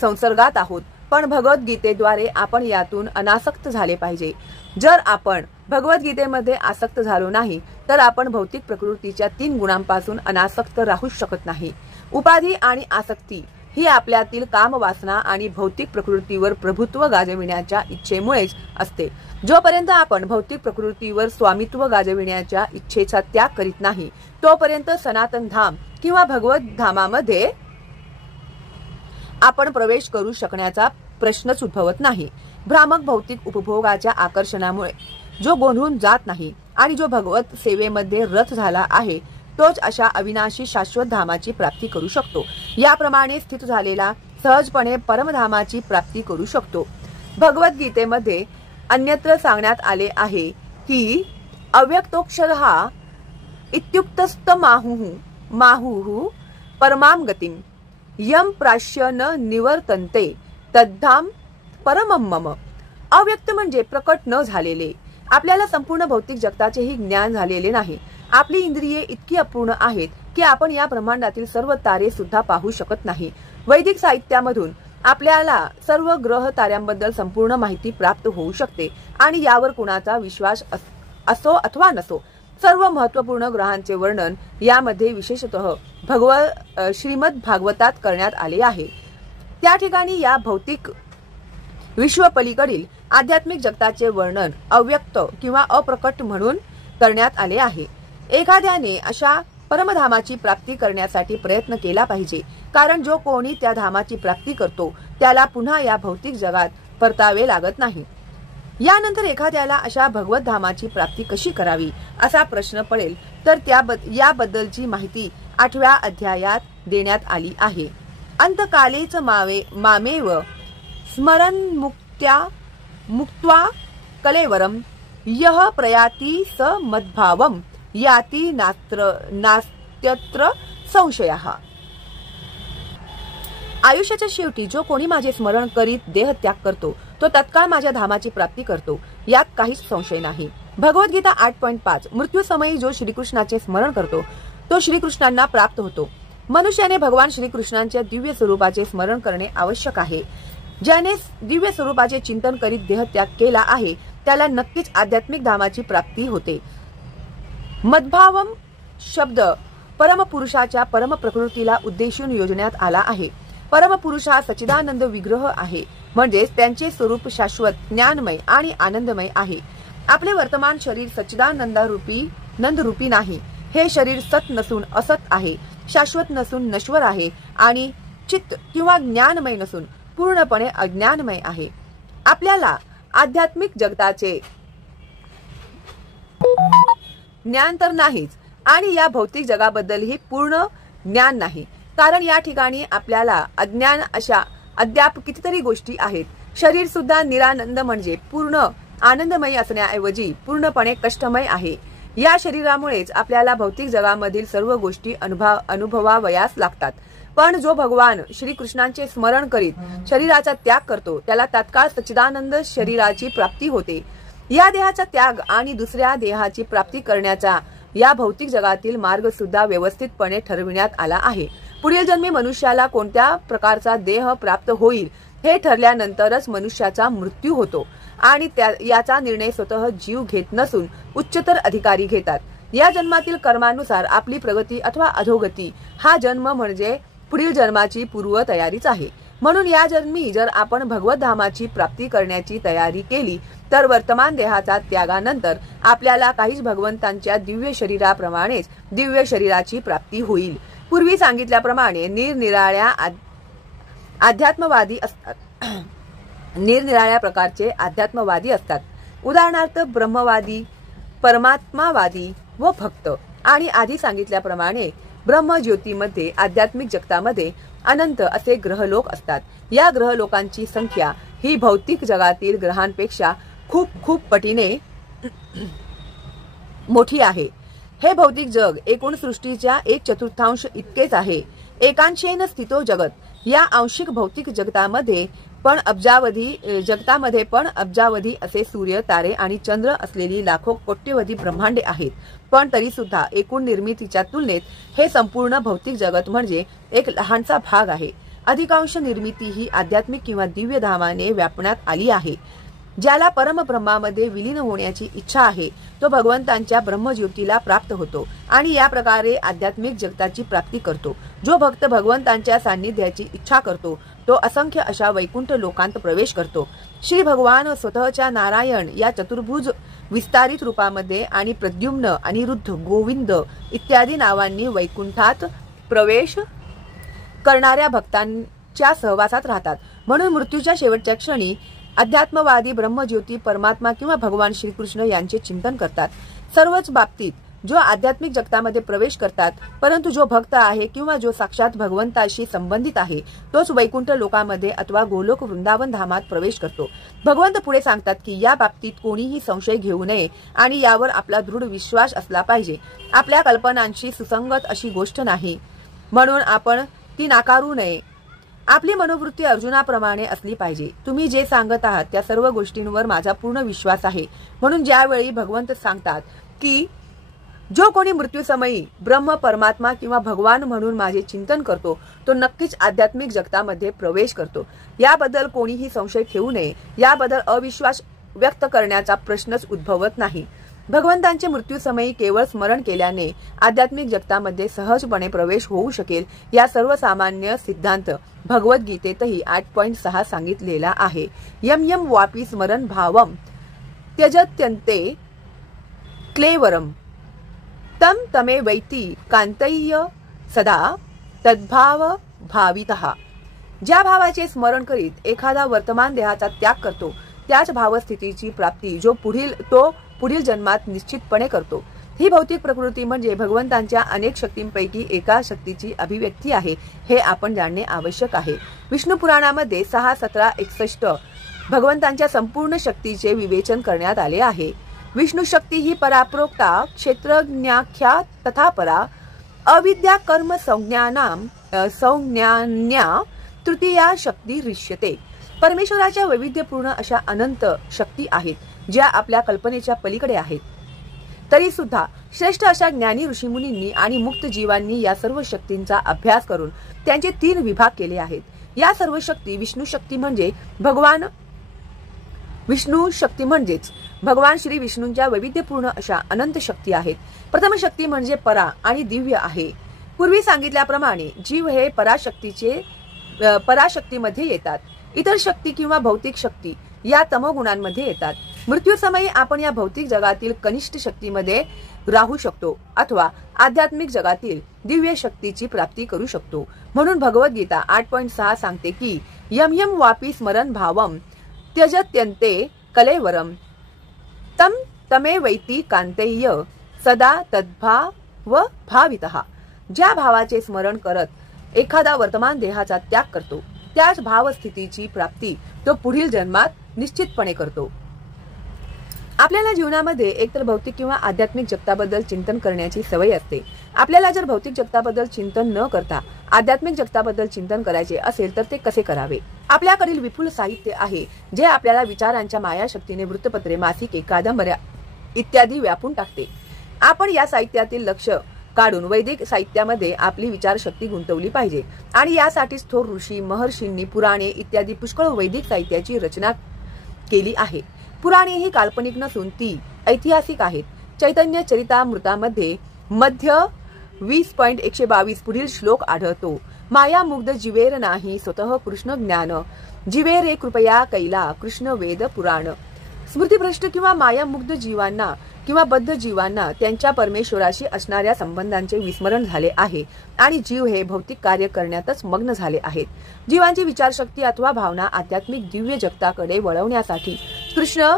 संसर्गात आहोत, पण भगवद्गीतेद्वारे आपण यातून अनासक्त झाले पाहिजे. जर आपण भगवद्गीतेमध्ये आसक्त झालो नाही तर आपण भौतिक प्रकृतीच्या 3 गुणांपासून अनासक्त राहू शकत नाही. उपाधी आणि आसक्ती ही आपल्यातील कामवासना आणि भौतिक प्रकृतीवर प्रभुत्व गाजविण्याच्या इच्छेमुळेच असते. जोपर्यंत आपण भौतिक प्रकृतीवर स्वामित्व गाजविण्याच्या इच्छेचा त्याग करीत नाही तोपर्यंत सनातन धाम किंवा भगवत धामामध्ये आपण प्रवेश करू शकण्याचा प्रश्नच उद्भवत नाही. भ्रामक भौतिक उपभोगाच्या आकर्षणामुळे जो गोंधळून जात नाही आणि जो भगवत सेवेमध्ये रत झाला आहे तोच अशा अविनाशी शाश्वत धामाची प्राप्ती करू शकतो. याप्रमाणे स्थित झालेला सहजपणे परमधामाची प्राप्ती करू शकतो. भगवद्गीतेमध्ये अन्यत्र सांगण्यात आले आहे की अव्यक्तोक्षरः इत्युक्तस्तमाहुः परमां गतिं यम प्राश्य न निवर्तन्ते तद्धाम परमं मम. अव्यक्त म्हणजे प्रकट न झालेले. आपल्याला संपूर्ण भौतिक जगताचेही ज्ञान झालेले नाही. आपली इंद्रिये इतकी अपूर्ण आहेत की आपण या ब्रह्मांडातील सर्व तारे सुद्धा पाहू शकत नाही. वैदिक साहित्यामधून आपल्याला सर्व ग्रह ताऱ्यांबद्दल संपूर्ण माहिती प्राप्त होऊ शकते आणि यावर कुणाचा विश्वास असो अथवा नसो सर्व महत्त्वपूर्ण ग्रहांचे वर्णन यामध्ये विशेषतः श्रीमद भागवतात करण्यात आले आहे. त्या ठिकाणी या भौतिक विश्वपलीकडील आध्यात्मिक जगताचे वर्णन अव्यक्त किंवा अप्रकट म्हणून करण्यात आले आहे. एखाद्याने अशा परमधामाची प्राप्ती करण्यासाठी प्रयत्न केला पाहिजे, कारण जो कोणी त्या धामाची प्राप्ती करतो त्याला पुन्हा या भौतिक जगात परतावे लागत नाही. यानंतर एखाद्याला अशा भगवत धामाची प्राप्ती कशी करावी असा प्रश्न पडेल तर याबद्दलची माहिती 8व्या अध्यायात देण्यात आली आहे. अंतकालेच मामेव स्मरण मुक्त्वा कलेवरम यः प्रयाति स मद्भावम याति नास्त्यत्र संशयः. आयुष्याच्या शेवटी जो कोणी माझे स्मरण करीत देह त्याग करतो तो तत्काळ माझ्या धामाची प्राप्ती करतो, यात काहीच संशय नाही. भगवद्गीता 8.5. मृत्यू समयी जो श्रीकृष्णाचे स्मरण करतो तो श्रीकृष्णांना प्राप्त होतो. मनुष्याने भगवान श्रीकृष्णांच्या दिव्य स्वरूपाचे स्मरण करणे आवश्यक आहे. ज्याने दिव्य स्वरूपाचे चिंतन करीत देह त्याग केला आहे त्याला नक्कीच आध्यात्मिक धामाची प्राप्ती होते. मद्भावम शब्द परमपुरुषाच्या परम प्रकृतीला उद्देशून योजण्यात आला आहे. परमपुरुष हा सच्चिदानंद विग्रह आहे, म्हणजेच त्यांचे स्वरूप शाश्वत, ज्ञानमय आणि आनंदमय आहे. आपले वर्तमान शरीर सच्चिदानंदरूपी नाही. हे शरीर सत नसून असत आहे, शाश्वत नसून नश्वर आहे आणि चित्त किंवा ज्ञानमय नसून पूर्णपणे अज्ञानमय आहे. आपल्याला आध्यात्मिक जगताचे ज्ञान तर नाहीच आणि या भौतिक जगाबद्दलही पूर्ण ज्ञान नाही, कारण या ठिकाणी आपल्याला अज्ञान अशा अद्याप कितीतरी गोष्टी आहेत. शरीर सुद्धा निरानंद म्हणजे पूर्ण आनंदमय असण्याऐवजी पूर्णपणे कष्टमय आहे. या शरीरामुळेच आपल्याला भौतिक जगामधील सर्व गोष्टी अनुभवावयास लागतात. पण जो भगवान श्रीकृष्णांचे स्मरण करीत शरीराचा त्याग करतो त्याला तात्काळ सच्चिदानंद शरीराची प्राप्ती होते. या देहाचा त्याग आणि दुसऱ्या देहाची प्राप्ती करण्याचा या भौतिक जगातील मार्ग सुद्धा व्यवस्थितपणे ठरविण्यात आला आहे. पुढील जन्मी मनुष्याला कोणत्या प्रकारचा देह प्राप्त होईल हे ठरल्यानंतरच मनुष्याचा मृत्यू होतो आणि याचा निर्णय स्वतः जीव घेत नसून उच्चतर अधिकारी घेतात. या जन्मातील कर्मानुसार आपली प्रगती अथवा अधोगती हा जन्म म्हणजे पुढील जन्माची पूर्व तयारीच आहे. म्हणून या जन्मी जर आपण भगवत धामाची प्राप्ती करण्याची तयारी केली तर वर्तमान देहाचा त्यागानंतर आपल्याला काहीच भगवंतांच्या दिव्य शरीराप्रमाणेच दिव्य शरीराची प्राप्ती होईल. पूर्वी सांगितल्याप्रमाणे निरनिराळ्या अध्यात्मवादी असतात. निरनिराळ्या प्रकारचे अध्यात्मवादी असतात. उदाहरणार्थ ब्रह्मवादी, परमात्मावादी व भक्त. आणि आधी सांगितल्याप्रमाणे ब्रह्मज्योतीमध्ये आध्यात्मिक जगतामध्ये अनंत असे ग्रहलोक असतात. या ग्रहलोकांची संख्या ही भौतिक जगातील ग्रहांपेक्षा खूप खूप पटीने मोठी आहे. हे भौतिक जग एकूण सृष्टीच्या 1/4 इतकेच आहे. एकांशेन स्थितो जगत या आंशिक भौतिक जगतामध्ये पण अब्जावधी असे सूर्य, तारे आणि चंद्र असलेली लाखो कोट्यवधी ब्रह्मांडे आहेत. पण तरी सुद्धा एकूण निर्मितीच्या तुलनेत हे संपूर्ण भौतिक जगत म्हणजे एक लहानसा भाग आहे. अधिकांश निर्मिती ही आध्यात्मिक किंवा दिव्य धामाने व्यापण्यात आली आहे. ज्याला परमब्रह्मामध्ये विलीन होण्याची इच्छा आहे तो भगवंतांच्या ब्रह्मज्योतीला प्राप्त होतो आणि या प्रकारे आध्यात्मिक जगताची प्राप्ती करतो. जो भक्त भगवंतांच्या सान्निध्याची इच्छा करतो तो असंख्य अशा वैकुंठ लोकांत प्रवेश करतो. श्री भगवान स्वतःच्या नारायण या चतुर्भुज विस्तारित रूपामध्ये आणि प्रद्युम्न, अनिरुद्ध, गोविंद इत्यादी नावांनी वैकुंठात प्रवेश करणाऱ्या भक्तांच्या सहवासात राहतात. म्हणून मृत्यूच्या शेवटच्या क्षणी अध्यात्मवादी ब्रह्मज्योती, परमात्मा किंवा भगवान श्रीकृष्ण यांचे चिंतन करतात. सर्वच बाबतीत जो आध्यात्मिक जगतामध्ये प्रवेश करतात, परंतु जो भक्त आहे किंवा जो साक्षात भगवंताशी संबंधित आहे तोच वैकुंठ लोकांमध्ये अथवा गोलोक वृंदावन धामात प्रवेश करतो. भगवंत पुढे सांगतात की या बाबतीत कोणीही संशय घेऊ नये आणि यावर आपला दृढ विश्वास असला पाहिजे. आपल्या कल्पनांशी सुसंगत अशी गोष्ट नाही म्हणून आपण ती नाकारू नये. आपली मनोवृत्ती अर्जुनाप्रमाणे असली पाहिजे. तुम्ही जे सांगत आहात त्या सर्व गोष्टींवर माझा पूर्ण विश्वास आहे. म्हणून ज्यावेळी भगवंत सांगतात की जो कोणी मृत्यूसमयी ब्रह्म, परमात्मा किंवा भगवान म्हणून माझे चिंतन करतो तो नक्कीच आध्यात्मिक जगतामध्ये प्रवेश करतो, याबद्दल कोणीही संशय ठेवू नये. याबद्दल अविश्वास व्यक्त करण्याचा प्रश्नच उद्भवत नाही. भगवंतांचे मृत्यूसमयी केवळ स्मरण केल्याने आध्यात्मिक जगतामध्ये सहजपणे प्रवेश होऊ शकेल. या सर्वसामान्य सिद्धांत भगवद्गीतेतही 8.6 सांगितलेला आहे. यम यम वापी स्मरण भावम त्यजत्यन्ते क्लेवरम तम तमे वैती कांतय्य सदा तद्भाव भावितः. ज्या भावाचे स्मरण करीत एखादा वर्तमान देहाचा त्याग करतो त्याच भावस्थितीची प्राप्ती तो पुढील जन्मात निश्चितपणे करतो. ही भौतिक प्रकृती म्हणजे भगवंतांच्या अनेक शक्तींपैकी एका शक्तीची अभिव्यक्ती आहे हे आपण जाणणे आवश्यक आहे. विष्णू पुराणामध्ये 6, 17, 61 भगवंतांच्या संपूर्ण शक्तीचे विवेचन करण्यात आले आहे. विष्णू शक्ती ही पराप्रोक्ता क्षेत्रज्ञाख्या तथा परा अविद्या कर्म संज्ञान्या तृतीया शक्ती ऋष्यते. परमेश्वराच्या वैविध्यपूर्ण अशा अनंत शक्ती आहेत ज्या आपल्या कल्पनेच्या पलीकडे आहेत. तरी सुद्धा श्रेष्ठ अशा ज्ञानी ऋषीमुनींनी आणि मुक्त जीवांनी या सर्व शक्तींचा अभ्यास करून त्यांचे 3 विभाग केले आहेत. या सर्व शक्ती विष्णू शक्ती म्हणजेच भगवान श्री विष्णूंच्या वैविध्यपूर्ण अशा अनंत शक्ती आहेत. प्रथम शक्ती म्हणजे परा आणि दिव्य आहे. पूर्वी सांगितल्याप्रमाणे जीव हे पराशक्तीमध्ये येतात. इतर शक्ती किंवा भौतिक शक्ती या तमोगुणांमध्ये येतात. मृत्यूसमयी आपण या भौतिक जगातील कनिष्ठ शक्तीमध्ये राहू शकतो अथवा आध्यात्मिक जगातील दिव्य शक्तीची प्राप्ती करू शकतो. म्हणून भगवद्गीता 8.6 सांगते की यम यम वापी स्मरण भावम त्यजत्यन्ते कलेवरम तम तमे वैती कांतेय सदा तद्भाव भावितः. ज्या भावाचे स्मरण करत एखादा वर्तमान देहाचा त्याग करतो त्याच भावस्थितीची प्राप्ती तो पुढील जन्मात निश्चितपणे करतो. आपल्याला जीवनामध्ये एकतर भौतिक किंवा आध्यात्मिक जगताबद्दल चिंतन करण्याची सवय असते. आपल्याला जर भौतिक जगताबद्दल चिंतन न करता आध्यात्मिक जगताबद्दल चिंतन करायचे असेल तर ते कसे करावे? आपल्याकडील विपुल साहित्य आहे जे आपल्याला विचारांच्या मायाशक्तीने वृत्तपत्रे, मासिके, कादंबऱ्या इत्यादी व्यापून टाकते. आपण या साहित्यातील लक्ष काढून वैदिक साहित्यामध्ये आपली विचारशक्ती गुंतवली पाहिजे आणि यासाठीच थोर ऋषी, महर्षींनी पुराणे इत्यादी पुष्कळ वैदिक साहित्याची रचना केली आहे. पुराणे ही काल्पनिक नसून ती ऐतिहासिक आहेत. चैतन्य चरितामृतामध्ये मध्य 20.122 पुढील श्लोक आढळतो. माया मुग्ध जीवेर नाही स्वतः कृष्ण ज्ञान जीवे रे कृपया कैला कृष्ण वेद पुराण. स्मृतिभ्रष्ट किंवा मायामुग्ध जीवांना किंवा बद्ध जीवांना त्यांच्या परमेश्वराशी असणाऱ्या संबंधांचे विस्मरण झाले आहे आणि जीव हे भौतिक कार्य करण्यातच मग्न झाले आहेत. जीवांची विचारशक्ती अथवा भावना आध्यात्मिक दिव्य जगताकडे वळवण्यासाठी कृष्ण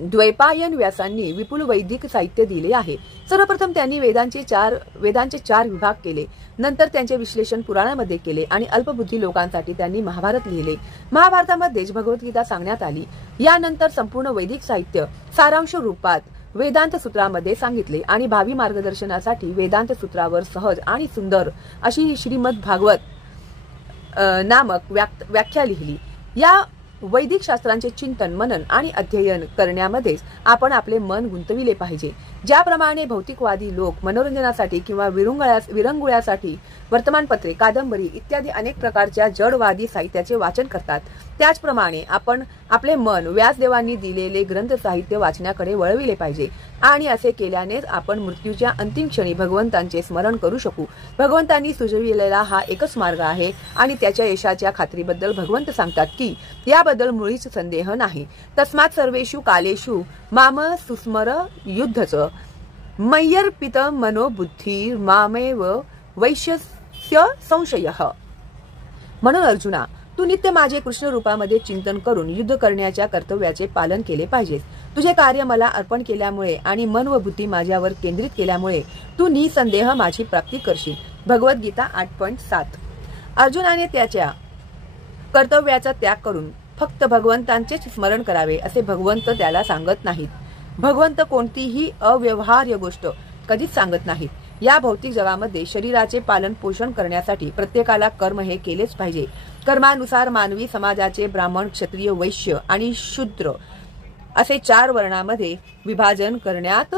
द्वैपायन व्यासांनी विपुल वैदिक साहित्य दिले आहे. सर्वप्रथम त्यांनी वेदांचे 4 विभाग केले. नंतर त्यांचे विश्लेषण पुराणामध्ये केले आणि अल्पबुद्धी लोकांसाठी त्यांनी महाभारत लिहिले. महाभारतामध्येच भगवद्गीता सांगण्यात आली. यानंतर संपूर्ण वैदिक साहित्य सारांश रूपात वेदांत सूत्रामध्ये सांगितले आणि भावी मार्गदर्शनासाठी वेदांत सूत्रावर सहज आणि सुंदर अशी श्रीमद भागवत नामक व्याख्या लिहिली। या वैदिक शास्त्रांचे चिंतन, मनन आणि अध्ययन करण्यामध्येच आपण आपले मन गुंतविले पाहिजे। ज्याप्रमाणे भौतिकवादी लोक मनोरंजनासाठी किंवा विरंगुळ्यासाठी वर्तमानपत्रे, कादंबरी इत्यादी अनेक प्रकारच्या जडवादी साहित्याचे वाचन करतात, त्याचप्रमाणे आपण आपले मन व्यासदेवांनी दिलेले ग्रंथ साहित्य वाचण्याकडे वळविले पाहिजे। आणि असे केल्यानेच आपण मृत्यूच्या अंतिम क्षणी भगवंतांचे स्मरण करू शकू। भगवंतांनी सुचविलेला हा एकच मार्ग आहे आणि त्याच्या यशाच्या खात्रीबद्दल भगवंत सांगतात की याबद्दल मुळीच संदेह नाही। तस्मात् सर्वेषु कालेषु माम सुस्मर युद्धच मय्यर्पित मनोबुद्धी मामेव वैश्यस्य संशयः। म्हणून अर्जुना, तू नित्य माझे कृष्ण रूपामध्ये चिंतन करून युद्ध करण्याच्या कर्तव्याचे पालन केले पाहिजे। तुझे कार्य मला अर्पण केल्यामुळे आणि मन व बुद्धी माझ्यावर केंद्रित केल्यामुळे तू निसंदेह माझी प्राप्ती करशील। भगवद्गीता 8.7। अर्जुनाने त्याच्या कर्तव्याचा त्याग करून फक्त भगवंतांचेच स्मरण करावे असे भगवंत त्याला सांगत नाहीत। भगवंत कोणतीही अव्यवहार्य गोष्ट कधीच सांगत नाहीत। या भौतिक जगामध्ये शरीराचे पालन पोषण करण्यासाठी प्रत्येकाला कर्म हे केलेच पाहिजे। कर्मानुसार मानवी समाजाचे ब्राह्मण, क्षत्रिय, वैश्य आणि शूद्र असे 4 वर्णामध्ये विभाजन करण्यात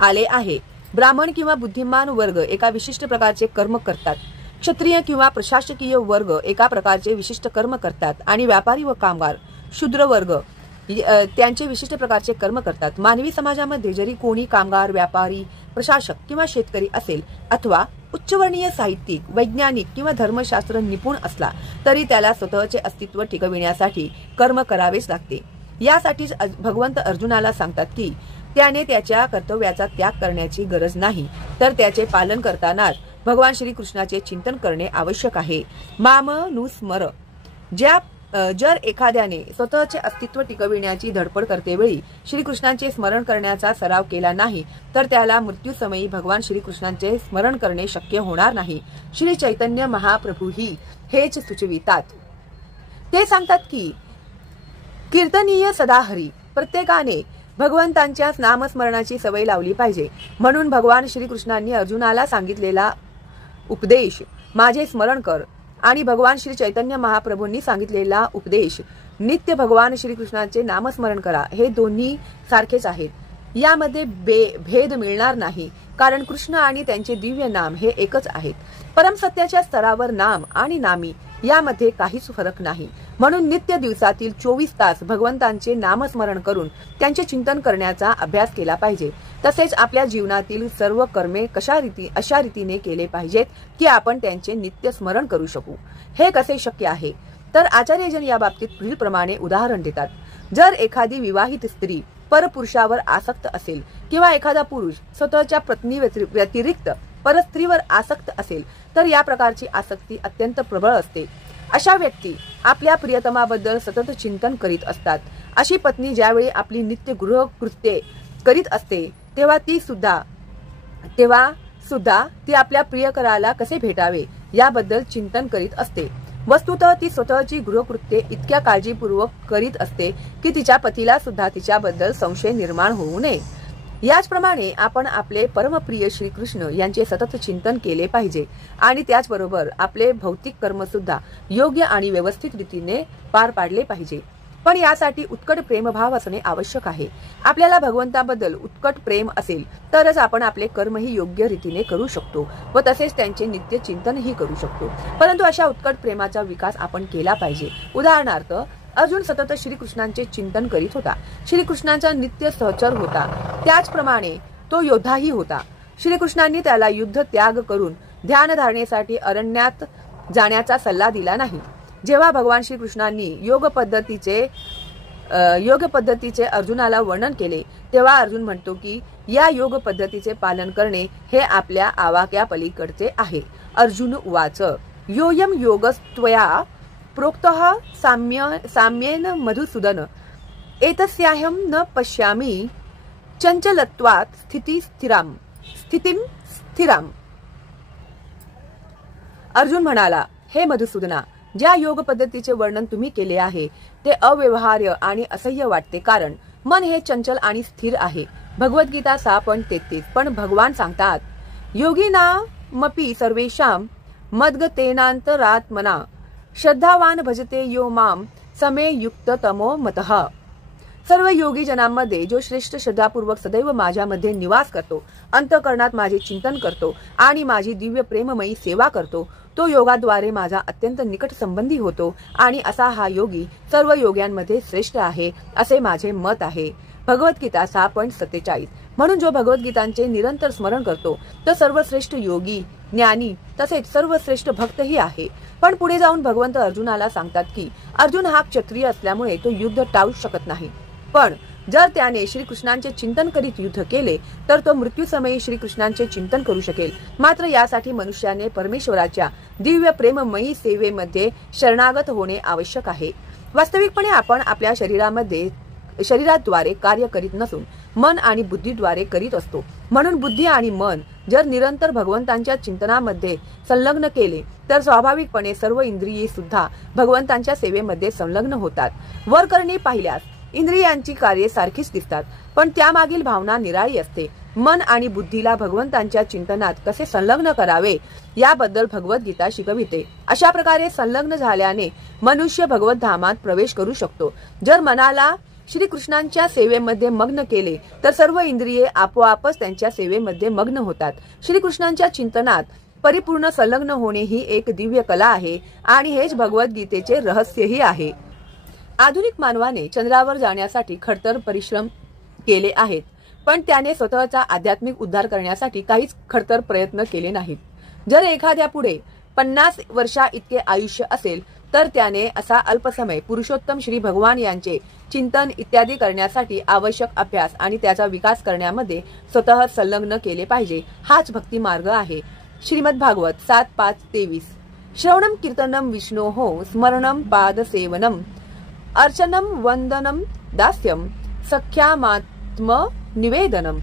आले आहे। ब्राह्मण किंवा बुद्धिमान वर्ग एका विशिष्ट प्रकारचे कर्म करतात, क्षत्रिय किंवा प्रशासकीय वर्ग एका प्रकारचे विशिष्ट कर्म करतात आणि व्यापारी व कामगार शूद्र वर्ग त्यांचे विशिष्ट प्रकारचे कर्म करतात। मानवी समाजामध्ये जरी कोणी कामगार, व्यापारी, प्रशासक किंवा शेतकरी असेल अथवा उच्चवर्णीय साहित्यिक, वैज्ञानिक किंवा धर्मशास्त्र निपुण असला तरी त्याला स्वतःचे अस्तित्व टिकविण्यासाठी कर्म करावेच लागते। यासाठीच भगवंत अर्जुनाला सांगतात की त्याने त्याच्या कर्तव्याचा त्याग करण्याची गरज नाही, तर त्याचे पालन करतानाच भगवान श्रीकृष्णाचे चिंतन करणे आवश्यक आहे। माम नुस्मर। जर एखाद्याने स्वतःचे अस्तित्व टिकविण्याची धडपड करतेवेळी श्रीकृष्णांचे स्मरण करण्याचा सराव केला नाही तर त्याला मृत्यूसमयी भगवान श्रीकृष्णांचे स्मरण करणे शक्य होणार नाही। श्री चैतन्य महाप्रभूही हेच सुचवितात। ते सांगतात की कीर्तनीय सदा हरी। प्रत्येकाने भगवंतांच्या नामस्मरणाची सवय लावली पाहिजे। म्हणून भगवान श्रीकृष्णांनी अर्जुनाला सांगितलेला उपदेश माझे स्मरण कर आणि भगवान श्री चैतन्य महाप्रभूंनी सांगितलेला उपदेश नित्य भगवान श्रीकृष्णांचे नामस्मरण करा हे दोन्ही सारखेच आहेत। यामध्ये भेद मिळणार नाही, कारण कृष्ण आणि त्यांचे दिव्य नाम हे एकच आहेत। परमसत्याच्या स्तरावर नाम आणि नामी यामध्ये काहीच फरक नाही। म्हणून नित्य दिवसातील 24 तास भगवंतांचे नामस्मरण करून त्यांचे चिंतन करण्याचा अभ्यास केला पाहिजे। तसेच आपल्या जीवनातील सर्व कर्मे अशा रीतीने केले पाहिजेत की आपण त्यांचे नित्य स्मरण करू शकू। हे कसे शक्य आहे तर आचार्यजन या बाबतीत पुढील प्रमाणे उदाहरण देतात। जर एखादी विवाहित स्त्री परपुरुषावर आसक्त असेल किंवा एखादा पुरुष स्वतःच्या पत्नी व्यतिरिक्त परस्त्रीवर आसक्त असेल तर या प्रकारची आसक्ती अत्यंत प्रबळ असते। अशा व्यक्ती आपल्या प्रियतमाबद्दल सतत चिंतन करीत असतात। अशी पत्नी ज्यावेळी आपली नित्य गृहकृत्ये करीत असते तेव्हा सुद्धा ती आपल्या प्रियकराला कसे भेटावे याबद्दल चिंतन करीत असते। वस्तुतः ती स्वतःची गृहकृत्ये इतक्या काळजीपूर्वक करीत असते की तिच्या पतीला सुद्धा तिच्याबद्दल संशय निर्माण होऊ नये। याचप्रमाणे आपण आपले परमप्रिय श्रीकृष्ण यांचे सतत चिंतन केले पाहिजे आणि त्याचबरोबर आपले भौतिक कर्म सुद्धा योग्य आणि व्यवस्थित रीतीने पार पाडले पाहिजे। पण यासाठी उत्कट प्रेमभाव असणे आवश्यक आहे। आपल्याला भगवंताबद्दल उत्कट प्रेम असेल तरच आपण आपले कर्मही योग्य रीतीने करू शकतो व तसेच त्यांचे नित्य चिंतनही करू शकतो। परंतु अशा उत्कट प्रेमाचा विकास आपण केला पाहिजे। उदाहरणार्थ अर्जुन सतत श्रीकृष्णांचे चिंतन करीत होता। श्रीकृष्णांचा नित्य सहचर होता, त्याचप्रमाणे तो योद्धाही होता। श्रीकृष्णांनी त्याला युद्ध त्याग करून ध्यानधारणेसाठी अरण्यात जाण्याचा सल्ला दिला नाही। जेव्हा भगवान श्रीकृष्णांनी योग पद्धतीचे अर्जुनाला वर्णन केले तेव्हा अर्जुन म्हणतो की या योग पद्धतीचे पालन करणे हे आपल्या आवाक्या पलीकडचे आहे। अर्जुन उवाच योयम योगस्त्वया प्रोक्तः साम्येन मधुसूदन एतस्याहं न पश्यामि चंचलत्वात् स्थितिं स्थिराम। अर्जुन म्हणाला, हे मधुसूदना, ज्या योग पद्धतीचे वर्णन तुम्ही केले आहे ते अव्यवहार्य आणि असह्य वाटते, कारण मन हे चंचल आणि स्थिर आहे। भगवद्गीता 6.33। पण भगवान सांगतात योगिनामपि सर्वेषां मद्गतेनांतरात्मना श्रद्धावान भजते यो माम समे युक्त तमो मतः। सर्व योगी जनांमध्ये जो श्रेष्ठ श्रद्धापूर्वक सदैव माझ्यामध्ये निवास करतो, अंतःकरणात माझे चिंतन करतो आणि माझी दिव्य प्रेममयी सेवा करतो, तो योगाद्वारे माझा अत्यंत निकट संबंधी होतो आणि असा हा योगी सर्व योग्यांमध्ये श्रेष्ठ आहे असे माझे मत आहे। भगवद्गीता 6.47। म्हणून जो भगवद्गीतांचे निरंतर स्मरण करतो तो सर्वश्रेष्ठ योगी, ज्ञानी तसेच सर्वश्रेष्ठ भक्तही आहे। पण पुढे जाऊन भगवंत अर्जुनाला सांगतात की अर्जुन हा क्षत्रिय असल्यामुळे तो युद्ध टाळू शकत नाही, पण जर त्याने श्रीकृष्णांचे चिंतन करीत युद्ध केले तर तो मृत्यूसमयी श्रीकृष्णांचे चिंतन करू शकेल। मात्र यासाठी मनुष्याने परमेश्वराच्या दिव्य प्रेममयी सेवेमध्ये शरणागत होणे आवश्यक आहे। वास्तविकपणे आपण आपल्या शरीराद्वारे कार्य करीत नसून मन आणि बुद्धीद्वारे करीत असतो। म्हणून बुद्धी आणि मन जर निरंतर भगवंतांच्या चिंतनामध्ये संलग्न केले तर स्वाभाविकपणे सर्व इंद्रिये सुद्धा भगवंतांच्या सेवेमध्ये संलग्न होतात। वर करणे पाहिल्यास इंद्रियांची कार्ये सारखीच दिसतात, पण त्यामागील भावना निराळी असते। मन आणि बुद्धीला भगवंतांच्या चिंतनात कसे संलग्न करावे याबद्दल भगवद्गीता शिकविते। अशा प्रकारे संलग्न झाल्याने मनुष्य भगवत धामात प्रवेश करू शकतो। जर मनाला श्रीकृष्णांच्या सेवेमध्ये मग्न केले तर सर्व इंद्रिये आपोआपच त्यांच्या सेवेमध्ये मग्न होतात। श्रीकृष्णांच्या चिंतनात परिपूर्ण संलग्न होणे ही एक दिव्य कला आहे आणि हेच भगवद्गीतेचे रहस्यही आहे। आधुनिक मानवाने चंद्रावर जाण्यासाठी खडतर परिश्रम केले आहेत, पण त्याने स्वतःचा आध्यात्मिक उद्धार करण्यासाठी काहीच खडतर प्रयत्न केले नाहीत। जर एखाद्या पुढे 50 वर्षा इतके आयुष्य असेल तर त्याने असा अल्पसमय पुरुषोत्तम श्री भगवान यांचे चिंतन इत्यादी करण्यासाठी आवश्यक अभ्यास आणि त्याचा विकास करण्यामध्ये स्वतः संलग्न केले पाहिजे। हाच भक्ती मार्ग आहे। श्रीमद भागवत 7.5-23। श्रवणम कीर्तनम विष्णोः स्मरणम पादसेवनम अर्चनम वंदनम दास्यम सख्यामात्म निवेदनम।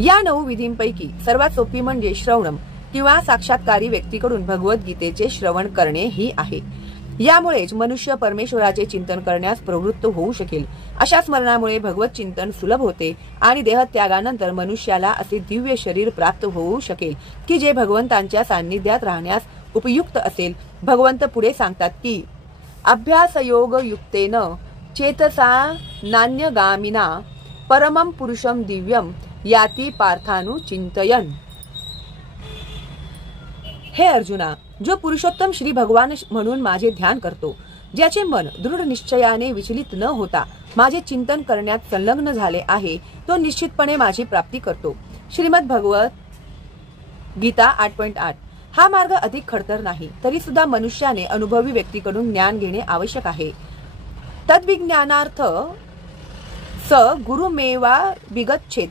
या 9 विधींपैकी सर्वात सोपी म्हणजे श्रवणम किंवा साक्षात्कारी व्यक्तीकडून भगवद्गीतेचे श्रवण करणे ही आहे। यामुळेच मनुष्य परमेश्वराचे चिंतन करण्यास प्रवृत्त होऊ शकेल। अशा स्मरणामुळे भगवत चिंतन सुलभ होते आणि देहत्यागानंतर मनुष्याला असे दिव्य शरीर प्राप्त होऊ शकेल की जे भगवंतांच्या सान्निध्यात राहण्यास उपयुक्त असेल। भगवंत पुढे सांगतात की अभ्यासयोग युक्तेन चेतसा नान्यगामिना परमं पुरुषम दिव्यम याति पार्थानुचिंतयन्। हे अर्जुना, जो पुरुषोत्तम श्री भगवान म्हणून माझे ध्यान करतो, ज्याचे मन दृढ निश्चयाने विचलित न होता माझे चिंतन करण्यात संलग्न झाले आहे, तो निश्चितपणे माझी प्राप्ती करतो। श्रीमद भगवत गीता 8.8। हा मार्ग अधिक खडतर नाही, तरी सुद्धा मनुष्याने अनुभवी व्यक्तीकडून ज्ञान घेणे आवश्यक आहे। तद्विज्ञानार्थ स गुरुमेवा विगच्छेत।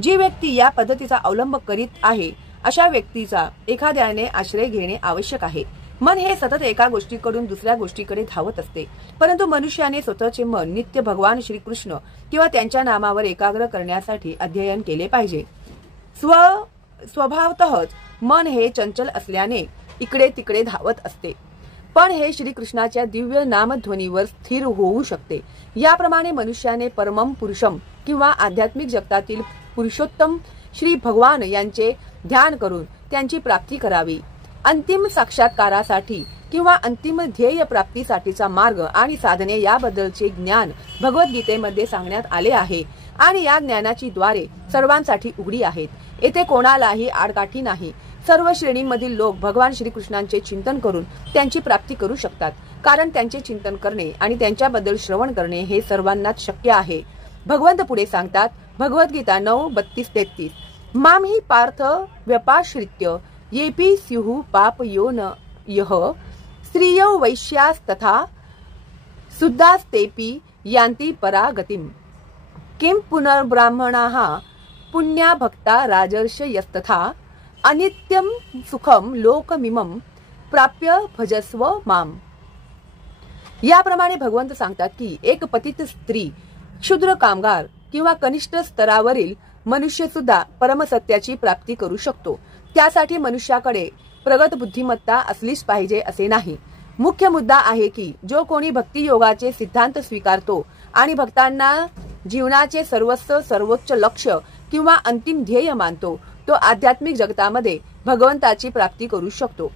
जी व्यक्ती या पद्धतीचा अवलंब करीत आहे अशा व्यक्तीचा एखाद्याने आश्रय घेणे आवश्यक आहे। मन हे सतत एका गोष्टीकडून दुसऱ्या गोष्टीकडे धावत असते, परंतु मनुष्याने स्वतःचे मन नित्य भगवान श्रीकृष्ण किंवा त्यांच्या नामावर एकाग्र करण्यासाठी अध्ययन केले पाहिजे। स्वभावतःच मन हे चंचल असल्याने इकडे तिकडे धावत असते, पण हे श्रीकृष्णाच्या दिव्य नामध्वनीवर स्थिर होऊ शकते। याप्रमाणे मनुष्याने परमम पुरुषम किंवा आध्यात्मिक जगतातील पुरुषोत्तम श्री भगवान यांचे ध्यान करून त्यांची प्राप्ती करावी। अंतिम साक्षात्कारासाठी किंवा अंतिम ध्येय प्राप्तीसाठीचा मार्ग आणि साधने याबद्दलचे ज्ञान भगवद्गीतेमध्ये सांगण्यात आले आहे आणि या ज्ञानाची द्वारे सर्वांसाठी उघडी आहेत। येथे कोणालाही आडकाठी नाही। सर्व श्रेणीमधील लोक भगवान श्रीकृष्णांचे चिंतन करून त्यांची प्राप्ती करू शकतात, कारण त्यांचे चिंतन करणे आणि त्यांच्याबद्दल श्रवण करणे हे सर्वांनाच शक्य आहे। भगवंत पुढे सांगतात भगवद्गीता 9:32-33। माम हि पार्थ व्यपाश्रित्य येपि स्युः पापयोनयः स्त्रियो वैश्यास्तथा शुद्धास्तेपि यान्ति परागतिम्। किं पुनर्ब्राह्मणाः पुण्या भक्ता राजर्षयस्तथा अनित्यं सुखम लोकमिमं प्राप्य भजस्व माम। याप्रमाणे भगवंत सांगतात की एक पतित स्त्री, क्षुद्र कामगार किंवा कनिष्ठ स्तरावरील मनुष्य सुद्धा परमसत्याची प्राप्ती करू शकतो। त्यासाठी मनुष्याकडे प्रगत बुद्धिमत्ता असलीच पाहिजे असे नाही। मुख्य मुद्दा आहे की जो कोणी भक्ती योगाचे सिद्धांत स्वीकारतो आणि भक्तांना जीवनाचे सर्वस्व सर्वोच्च लक्ष्य किंवा अंतिम ध्येय मानतो, तो आध्यात्मिक जगतामध्ये भगवंताची प्राप्ती करू शकतो।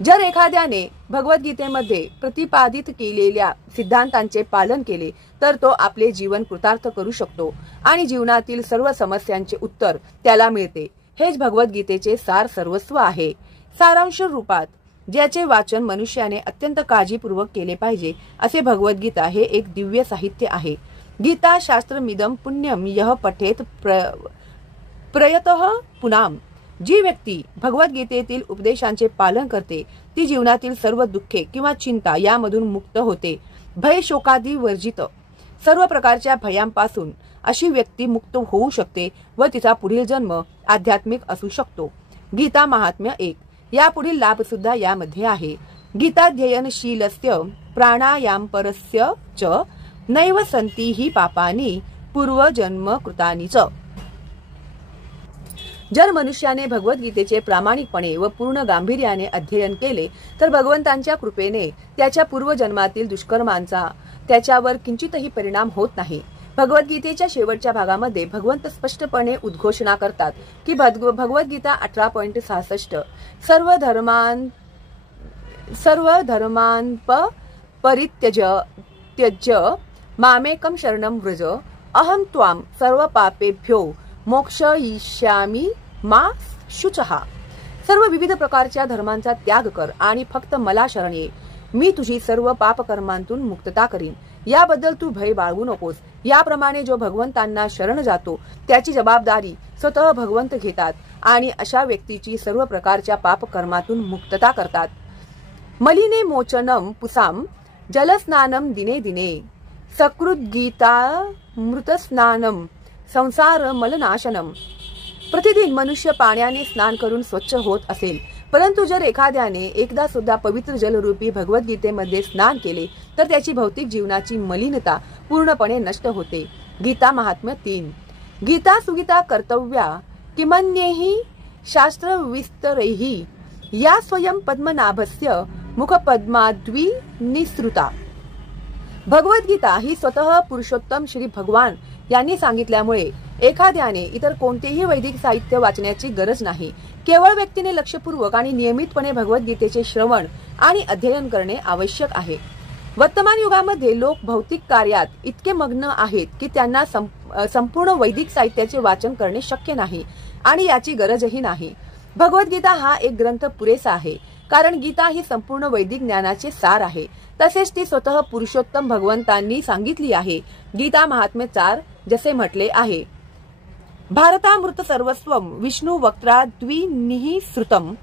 जर एखाद्याने भगवद्गीतेमध्ये प्रतिपादित केलेल्या सिद्धांतांचे पालन केले तर तो आपले जीवन कृतार्थ करू शकतो आणि जीवनातील सर्व समस्यांचे उत्तर त्याला मिळते। हेच भगवद्गीतेचे सार सर्वस्व आहे। सारांश रूपात ज्याचे वाचन मनुष्याने अत्यंत काळजीपूर्वक केले पाहिजे असे भगवद्गीता हे एक दिव्य साहित्य आहे। गीता शास्त्रमिदं पुण्यम यः पठेत प्रयतः पुनाम। जी व्यक्ती भगवद्गीतेतील उपदेशांचे पालन करते ती जीवनातील सर्व दुःखे किंवा चिंता यामधून मुक्त होते। भय शोकादी वर्जित, सर्व प्रकारच्या भयांपासून अशी व्यक्ती मुक्त होऊ शकते व तिचा पुढील जन्म आध्यात्मिक असू शकतो। गीता महात्म्य 1, यापुढील लाभ सुद्धा यामध्ये आहे। गीताध्ययनशीलस्य प्राणायामपरस्य च नैव संती ही पापानी पूर्वजन्म कृतानी च। जर मनुष्याने भगवद्गीतेचे प्रामाणिकपणे व पूर्ण गांभीर्याने अध्ययन केले तर भगवंतांच्या कृपेने त्याच्या पूर्वजन्मातील दुष्कर्मांचा त्याच्यावर किंचितही परिणाम होत नाही। भगवद्गीतेच्या शेवटच्या भागामध्ये भगवंत स्पष्टपणे उद्घोषणा करतात की भगवद्गीता 18.66 सर्व धर्मान् परित्यज्य मामेकं शरणं व्रज अहं त्वां सर्व पापेभ्यो मोक्षयिष्यामि मा शुचः। सर्व विविध प्रकारच्या धर्मांचा त्याग कर आणि फक्त मला शरण ये, मी तुझी सर्व पापकर्मांतून मुक्तता करीन। याबद्दल तू भय बाळगू नकोस। याप्रमाणे जो भगवंतांना शरण जातो त्याची जबाबदारी स्वतः भगवंत घेतात आणि अशा व्यक्तीची सर्व प्रकारच्या पापकर्मातून मुक्तता करतात। मलिने मोचनम पुसाम जलस्नानम दिने दिने सकृद्गीता मृतस्नानम संसार मलनाशनम। प्रतिदिन मनुष्य पाण्याने स्नान करून स्वच्छ होत असेल, परंतु जर एखाद्याने एकदा सुद्धा पवित्र जलरूपी भगवद्गीतेमध्ये स्नान केले तर त्याची भौतिक जीवनाची मलिनता पूर्णपणे नष्ट होते। गीता महात्म्य 3, गीता सुगीता कर्तव्या किमन्येहि शास्त्र विस्तरैहि या स्वयं पद्मनाभस्य मुखपद्माद्वी निसृता। भगवद्गीता ही स्वतः पुरुषोत्तम श्री भगवान यांनी सांगितल्यामुळे एखाद्याने इतर कोणतेही वैदिक साहित्य वाचण्याची गरज नाही। केवळ व्यक्तीने लक्षपूर्वक आणि नियमितपणे भगवद्गीतेचे श्रवण आणि अध्ययन करणे आवश्यक आहे। वर्तमान युगामध्ये लोक भौतिक कार्यात इतके मग्न आहेत की त्यांना संपूर्ण वैदिक साहित्याचे वाचन करणे शक्य नाही आणि याची गरजही नाही। भगवद्गीता हा एक ग्रंथ पुरेसा आहे, कारण गीता ही संपूर्ण वैदिक ज्ञानाचे सार आहे। तसेच ती स्वतः पुरुषोत्तम भगवंतांनी सांगितली आहे। गीता महात्म्य 4 जसे म्हटले आहे, भारतामृत सर्वस्वम विष्णु वक्त्रा द्विनिःसृतम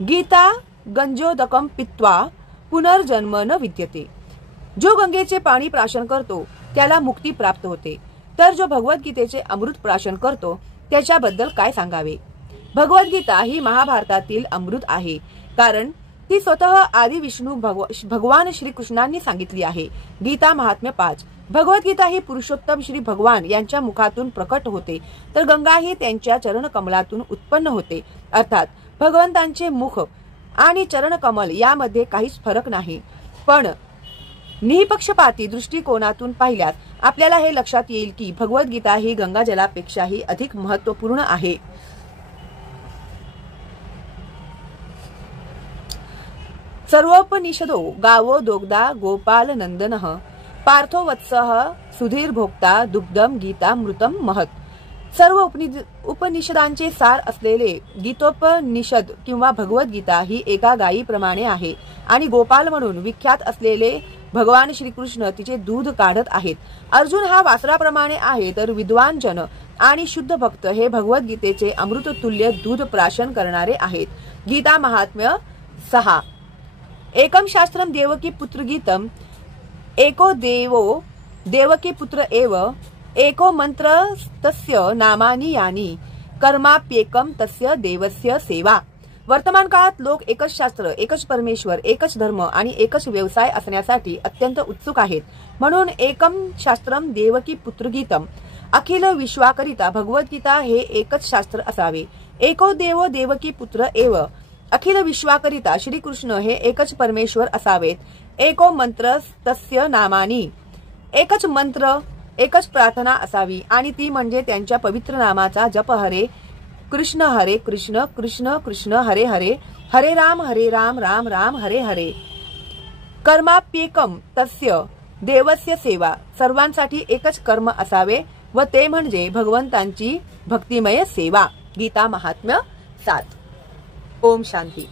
गीता गंजोदकम पित्वा पुनर्जन्म न विद्यते। जो गंगेचे पाणी प्राशन करतो त्याला मुक्ती प्राप्त होते, तर जो भगवद्गीतेचे अमृत प्राशन करतो त्याच्याबद्दल काय सांगावे। भगवद्गीता ही महाभारतातील अमृत आहे, कारण ती स्वतः आदि विष्णू भगवान श्री कृष्णांनी सांगितली आहे। गीता महात्म्य 5, भगवद्गीता ही पुरुषोत्तम श्री भगवान यांच्या मुखातून प्रकट होते, तर गंगा ही त्यांच्या चरणकमलातून उत्पन्न होते। अर्थात भगवंतांचे मुख आणि चरणकमल यामध्ये काहीच फरक नाही, पण निःपक्षपाती दृष्टिकोनातून पाहिल्यास आपल्याला हे लक्षात येईल की भगवद्गीता ही गंगाजलापेक्षाही अधिक महत्त्वपूर्ण आहे। सर्वोपनिषदो गावो दोग्धा गोपाल नंदनः पार्थो वत्सः सुधीर भोक्ता दुग्धम गीता मृतम महत्। सर्व उपनिषदांचे सार असलेले गीतोपनिषद किंवा भगवद्गीता ही एका गायीप्रमाणे आहे आणि गोपाल म्हणून विख्यात असलेले भगवान श्रीकृष्ण तिचे दूध काढत आहेत। अर्जुन हा वासराप्रमाणे आहे, तर विद्वान जन आणि शुद्ध भक्त हे भगवद्गीतेचे अमृततुल्य दूध प्राशन करणारे आहेत। गीता महात्म्य 6, एकम शास्त्रम देवकी पुत्र गीतम एको देवो देवकी पुत्र एव एको मंत्र तस्य नामानि यानी कर्माप्येकम तस्य देवस्य सेवा। वर्तमान काळात लोक एकच शास्त्र, एकच परमेश्वर, एकच धर्म आणि एकच व्यवसाय असण्यासाठी अत्यंत उत्सुक आहेत। म्हणून एकम शास्त्रम देवकी पुत्र गीतम, अखिल विश्वाकरिता भगवद्गीता हे एकच शास्त्र असावे। एको देवो देवकी पुत्र एव, अखिल विश्वाकरिता श्रीकृष्ण हे एकच परमेश्वर असावेत। एको मंत्र तस्य नामानी, एकच मंत्र, एकच प्रार्थना असावी आणि ती म्हणजे त्यांच्या पवित्र नामाचा जप कृष्ण हरे कृष्ण कृष्ण कृष्ण हरे हरे हरे राम राम राम हरे हरे। कर्माप्येकम तस्य देवस्य सेवा, सर्वांसाठी एकच कर्म असावे व ते म्हणजे भगवंतांची भक्तिमय सेवा। गीता महात्म्य 7। ओम शांती।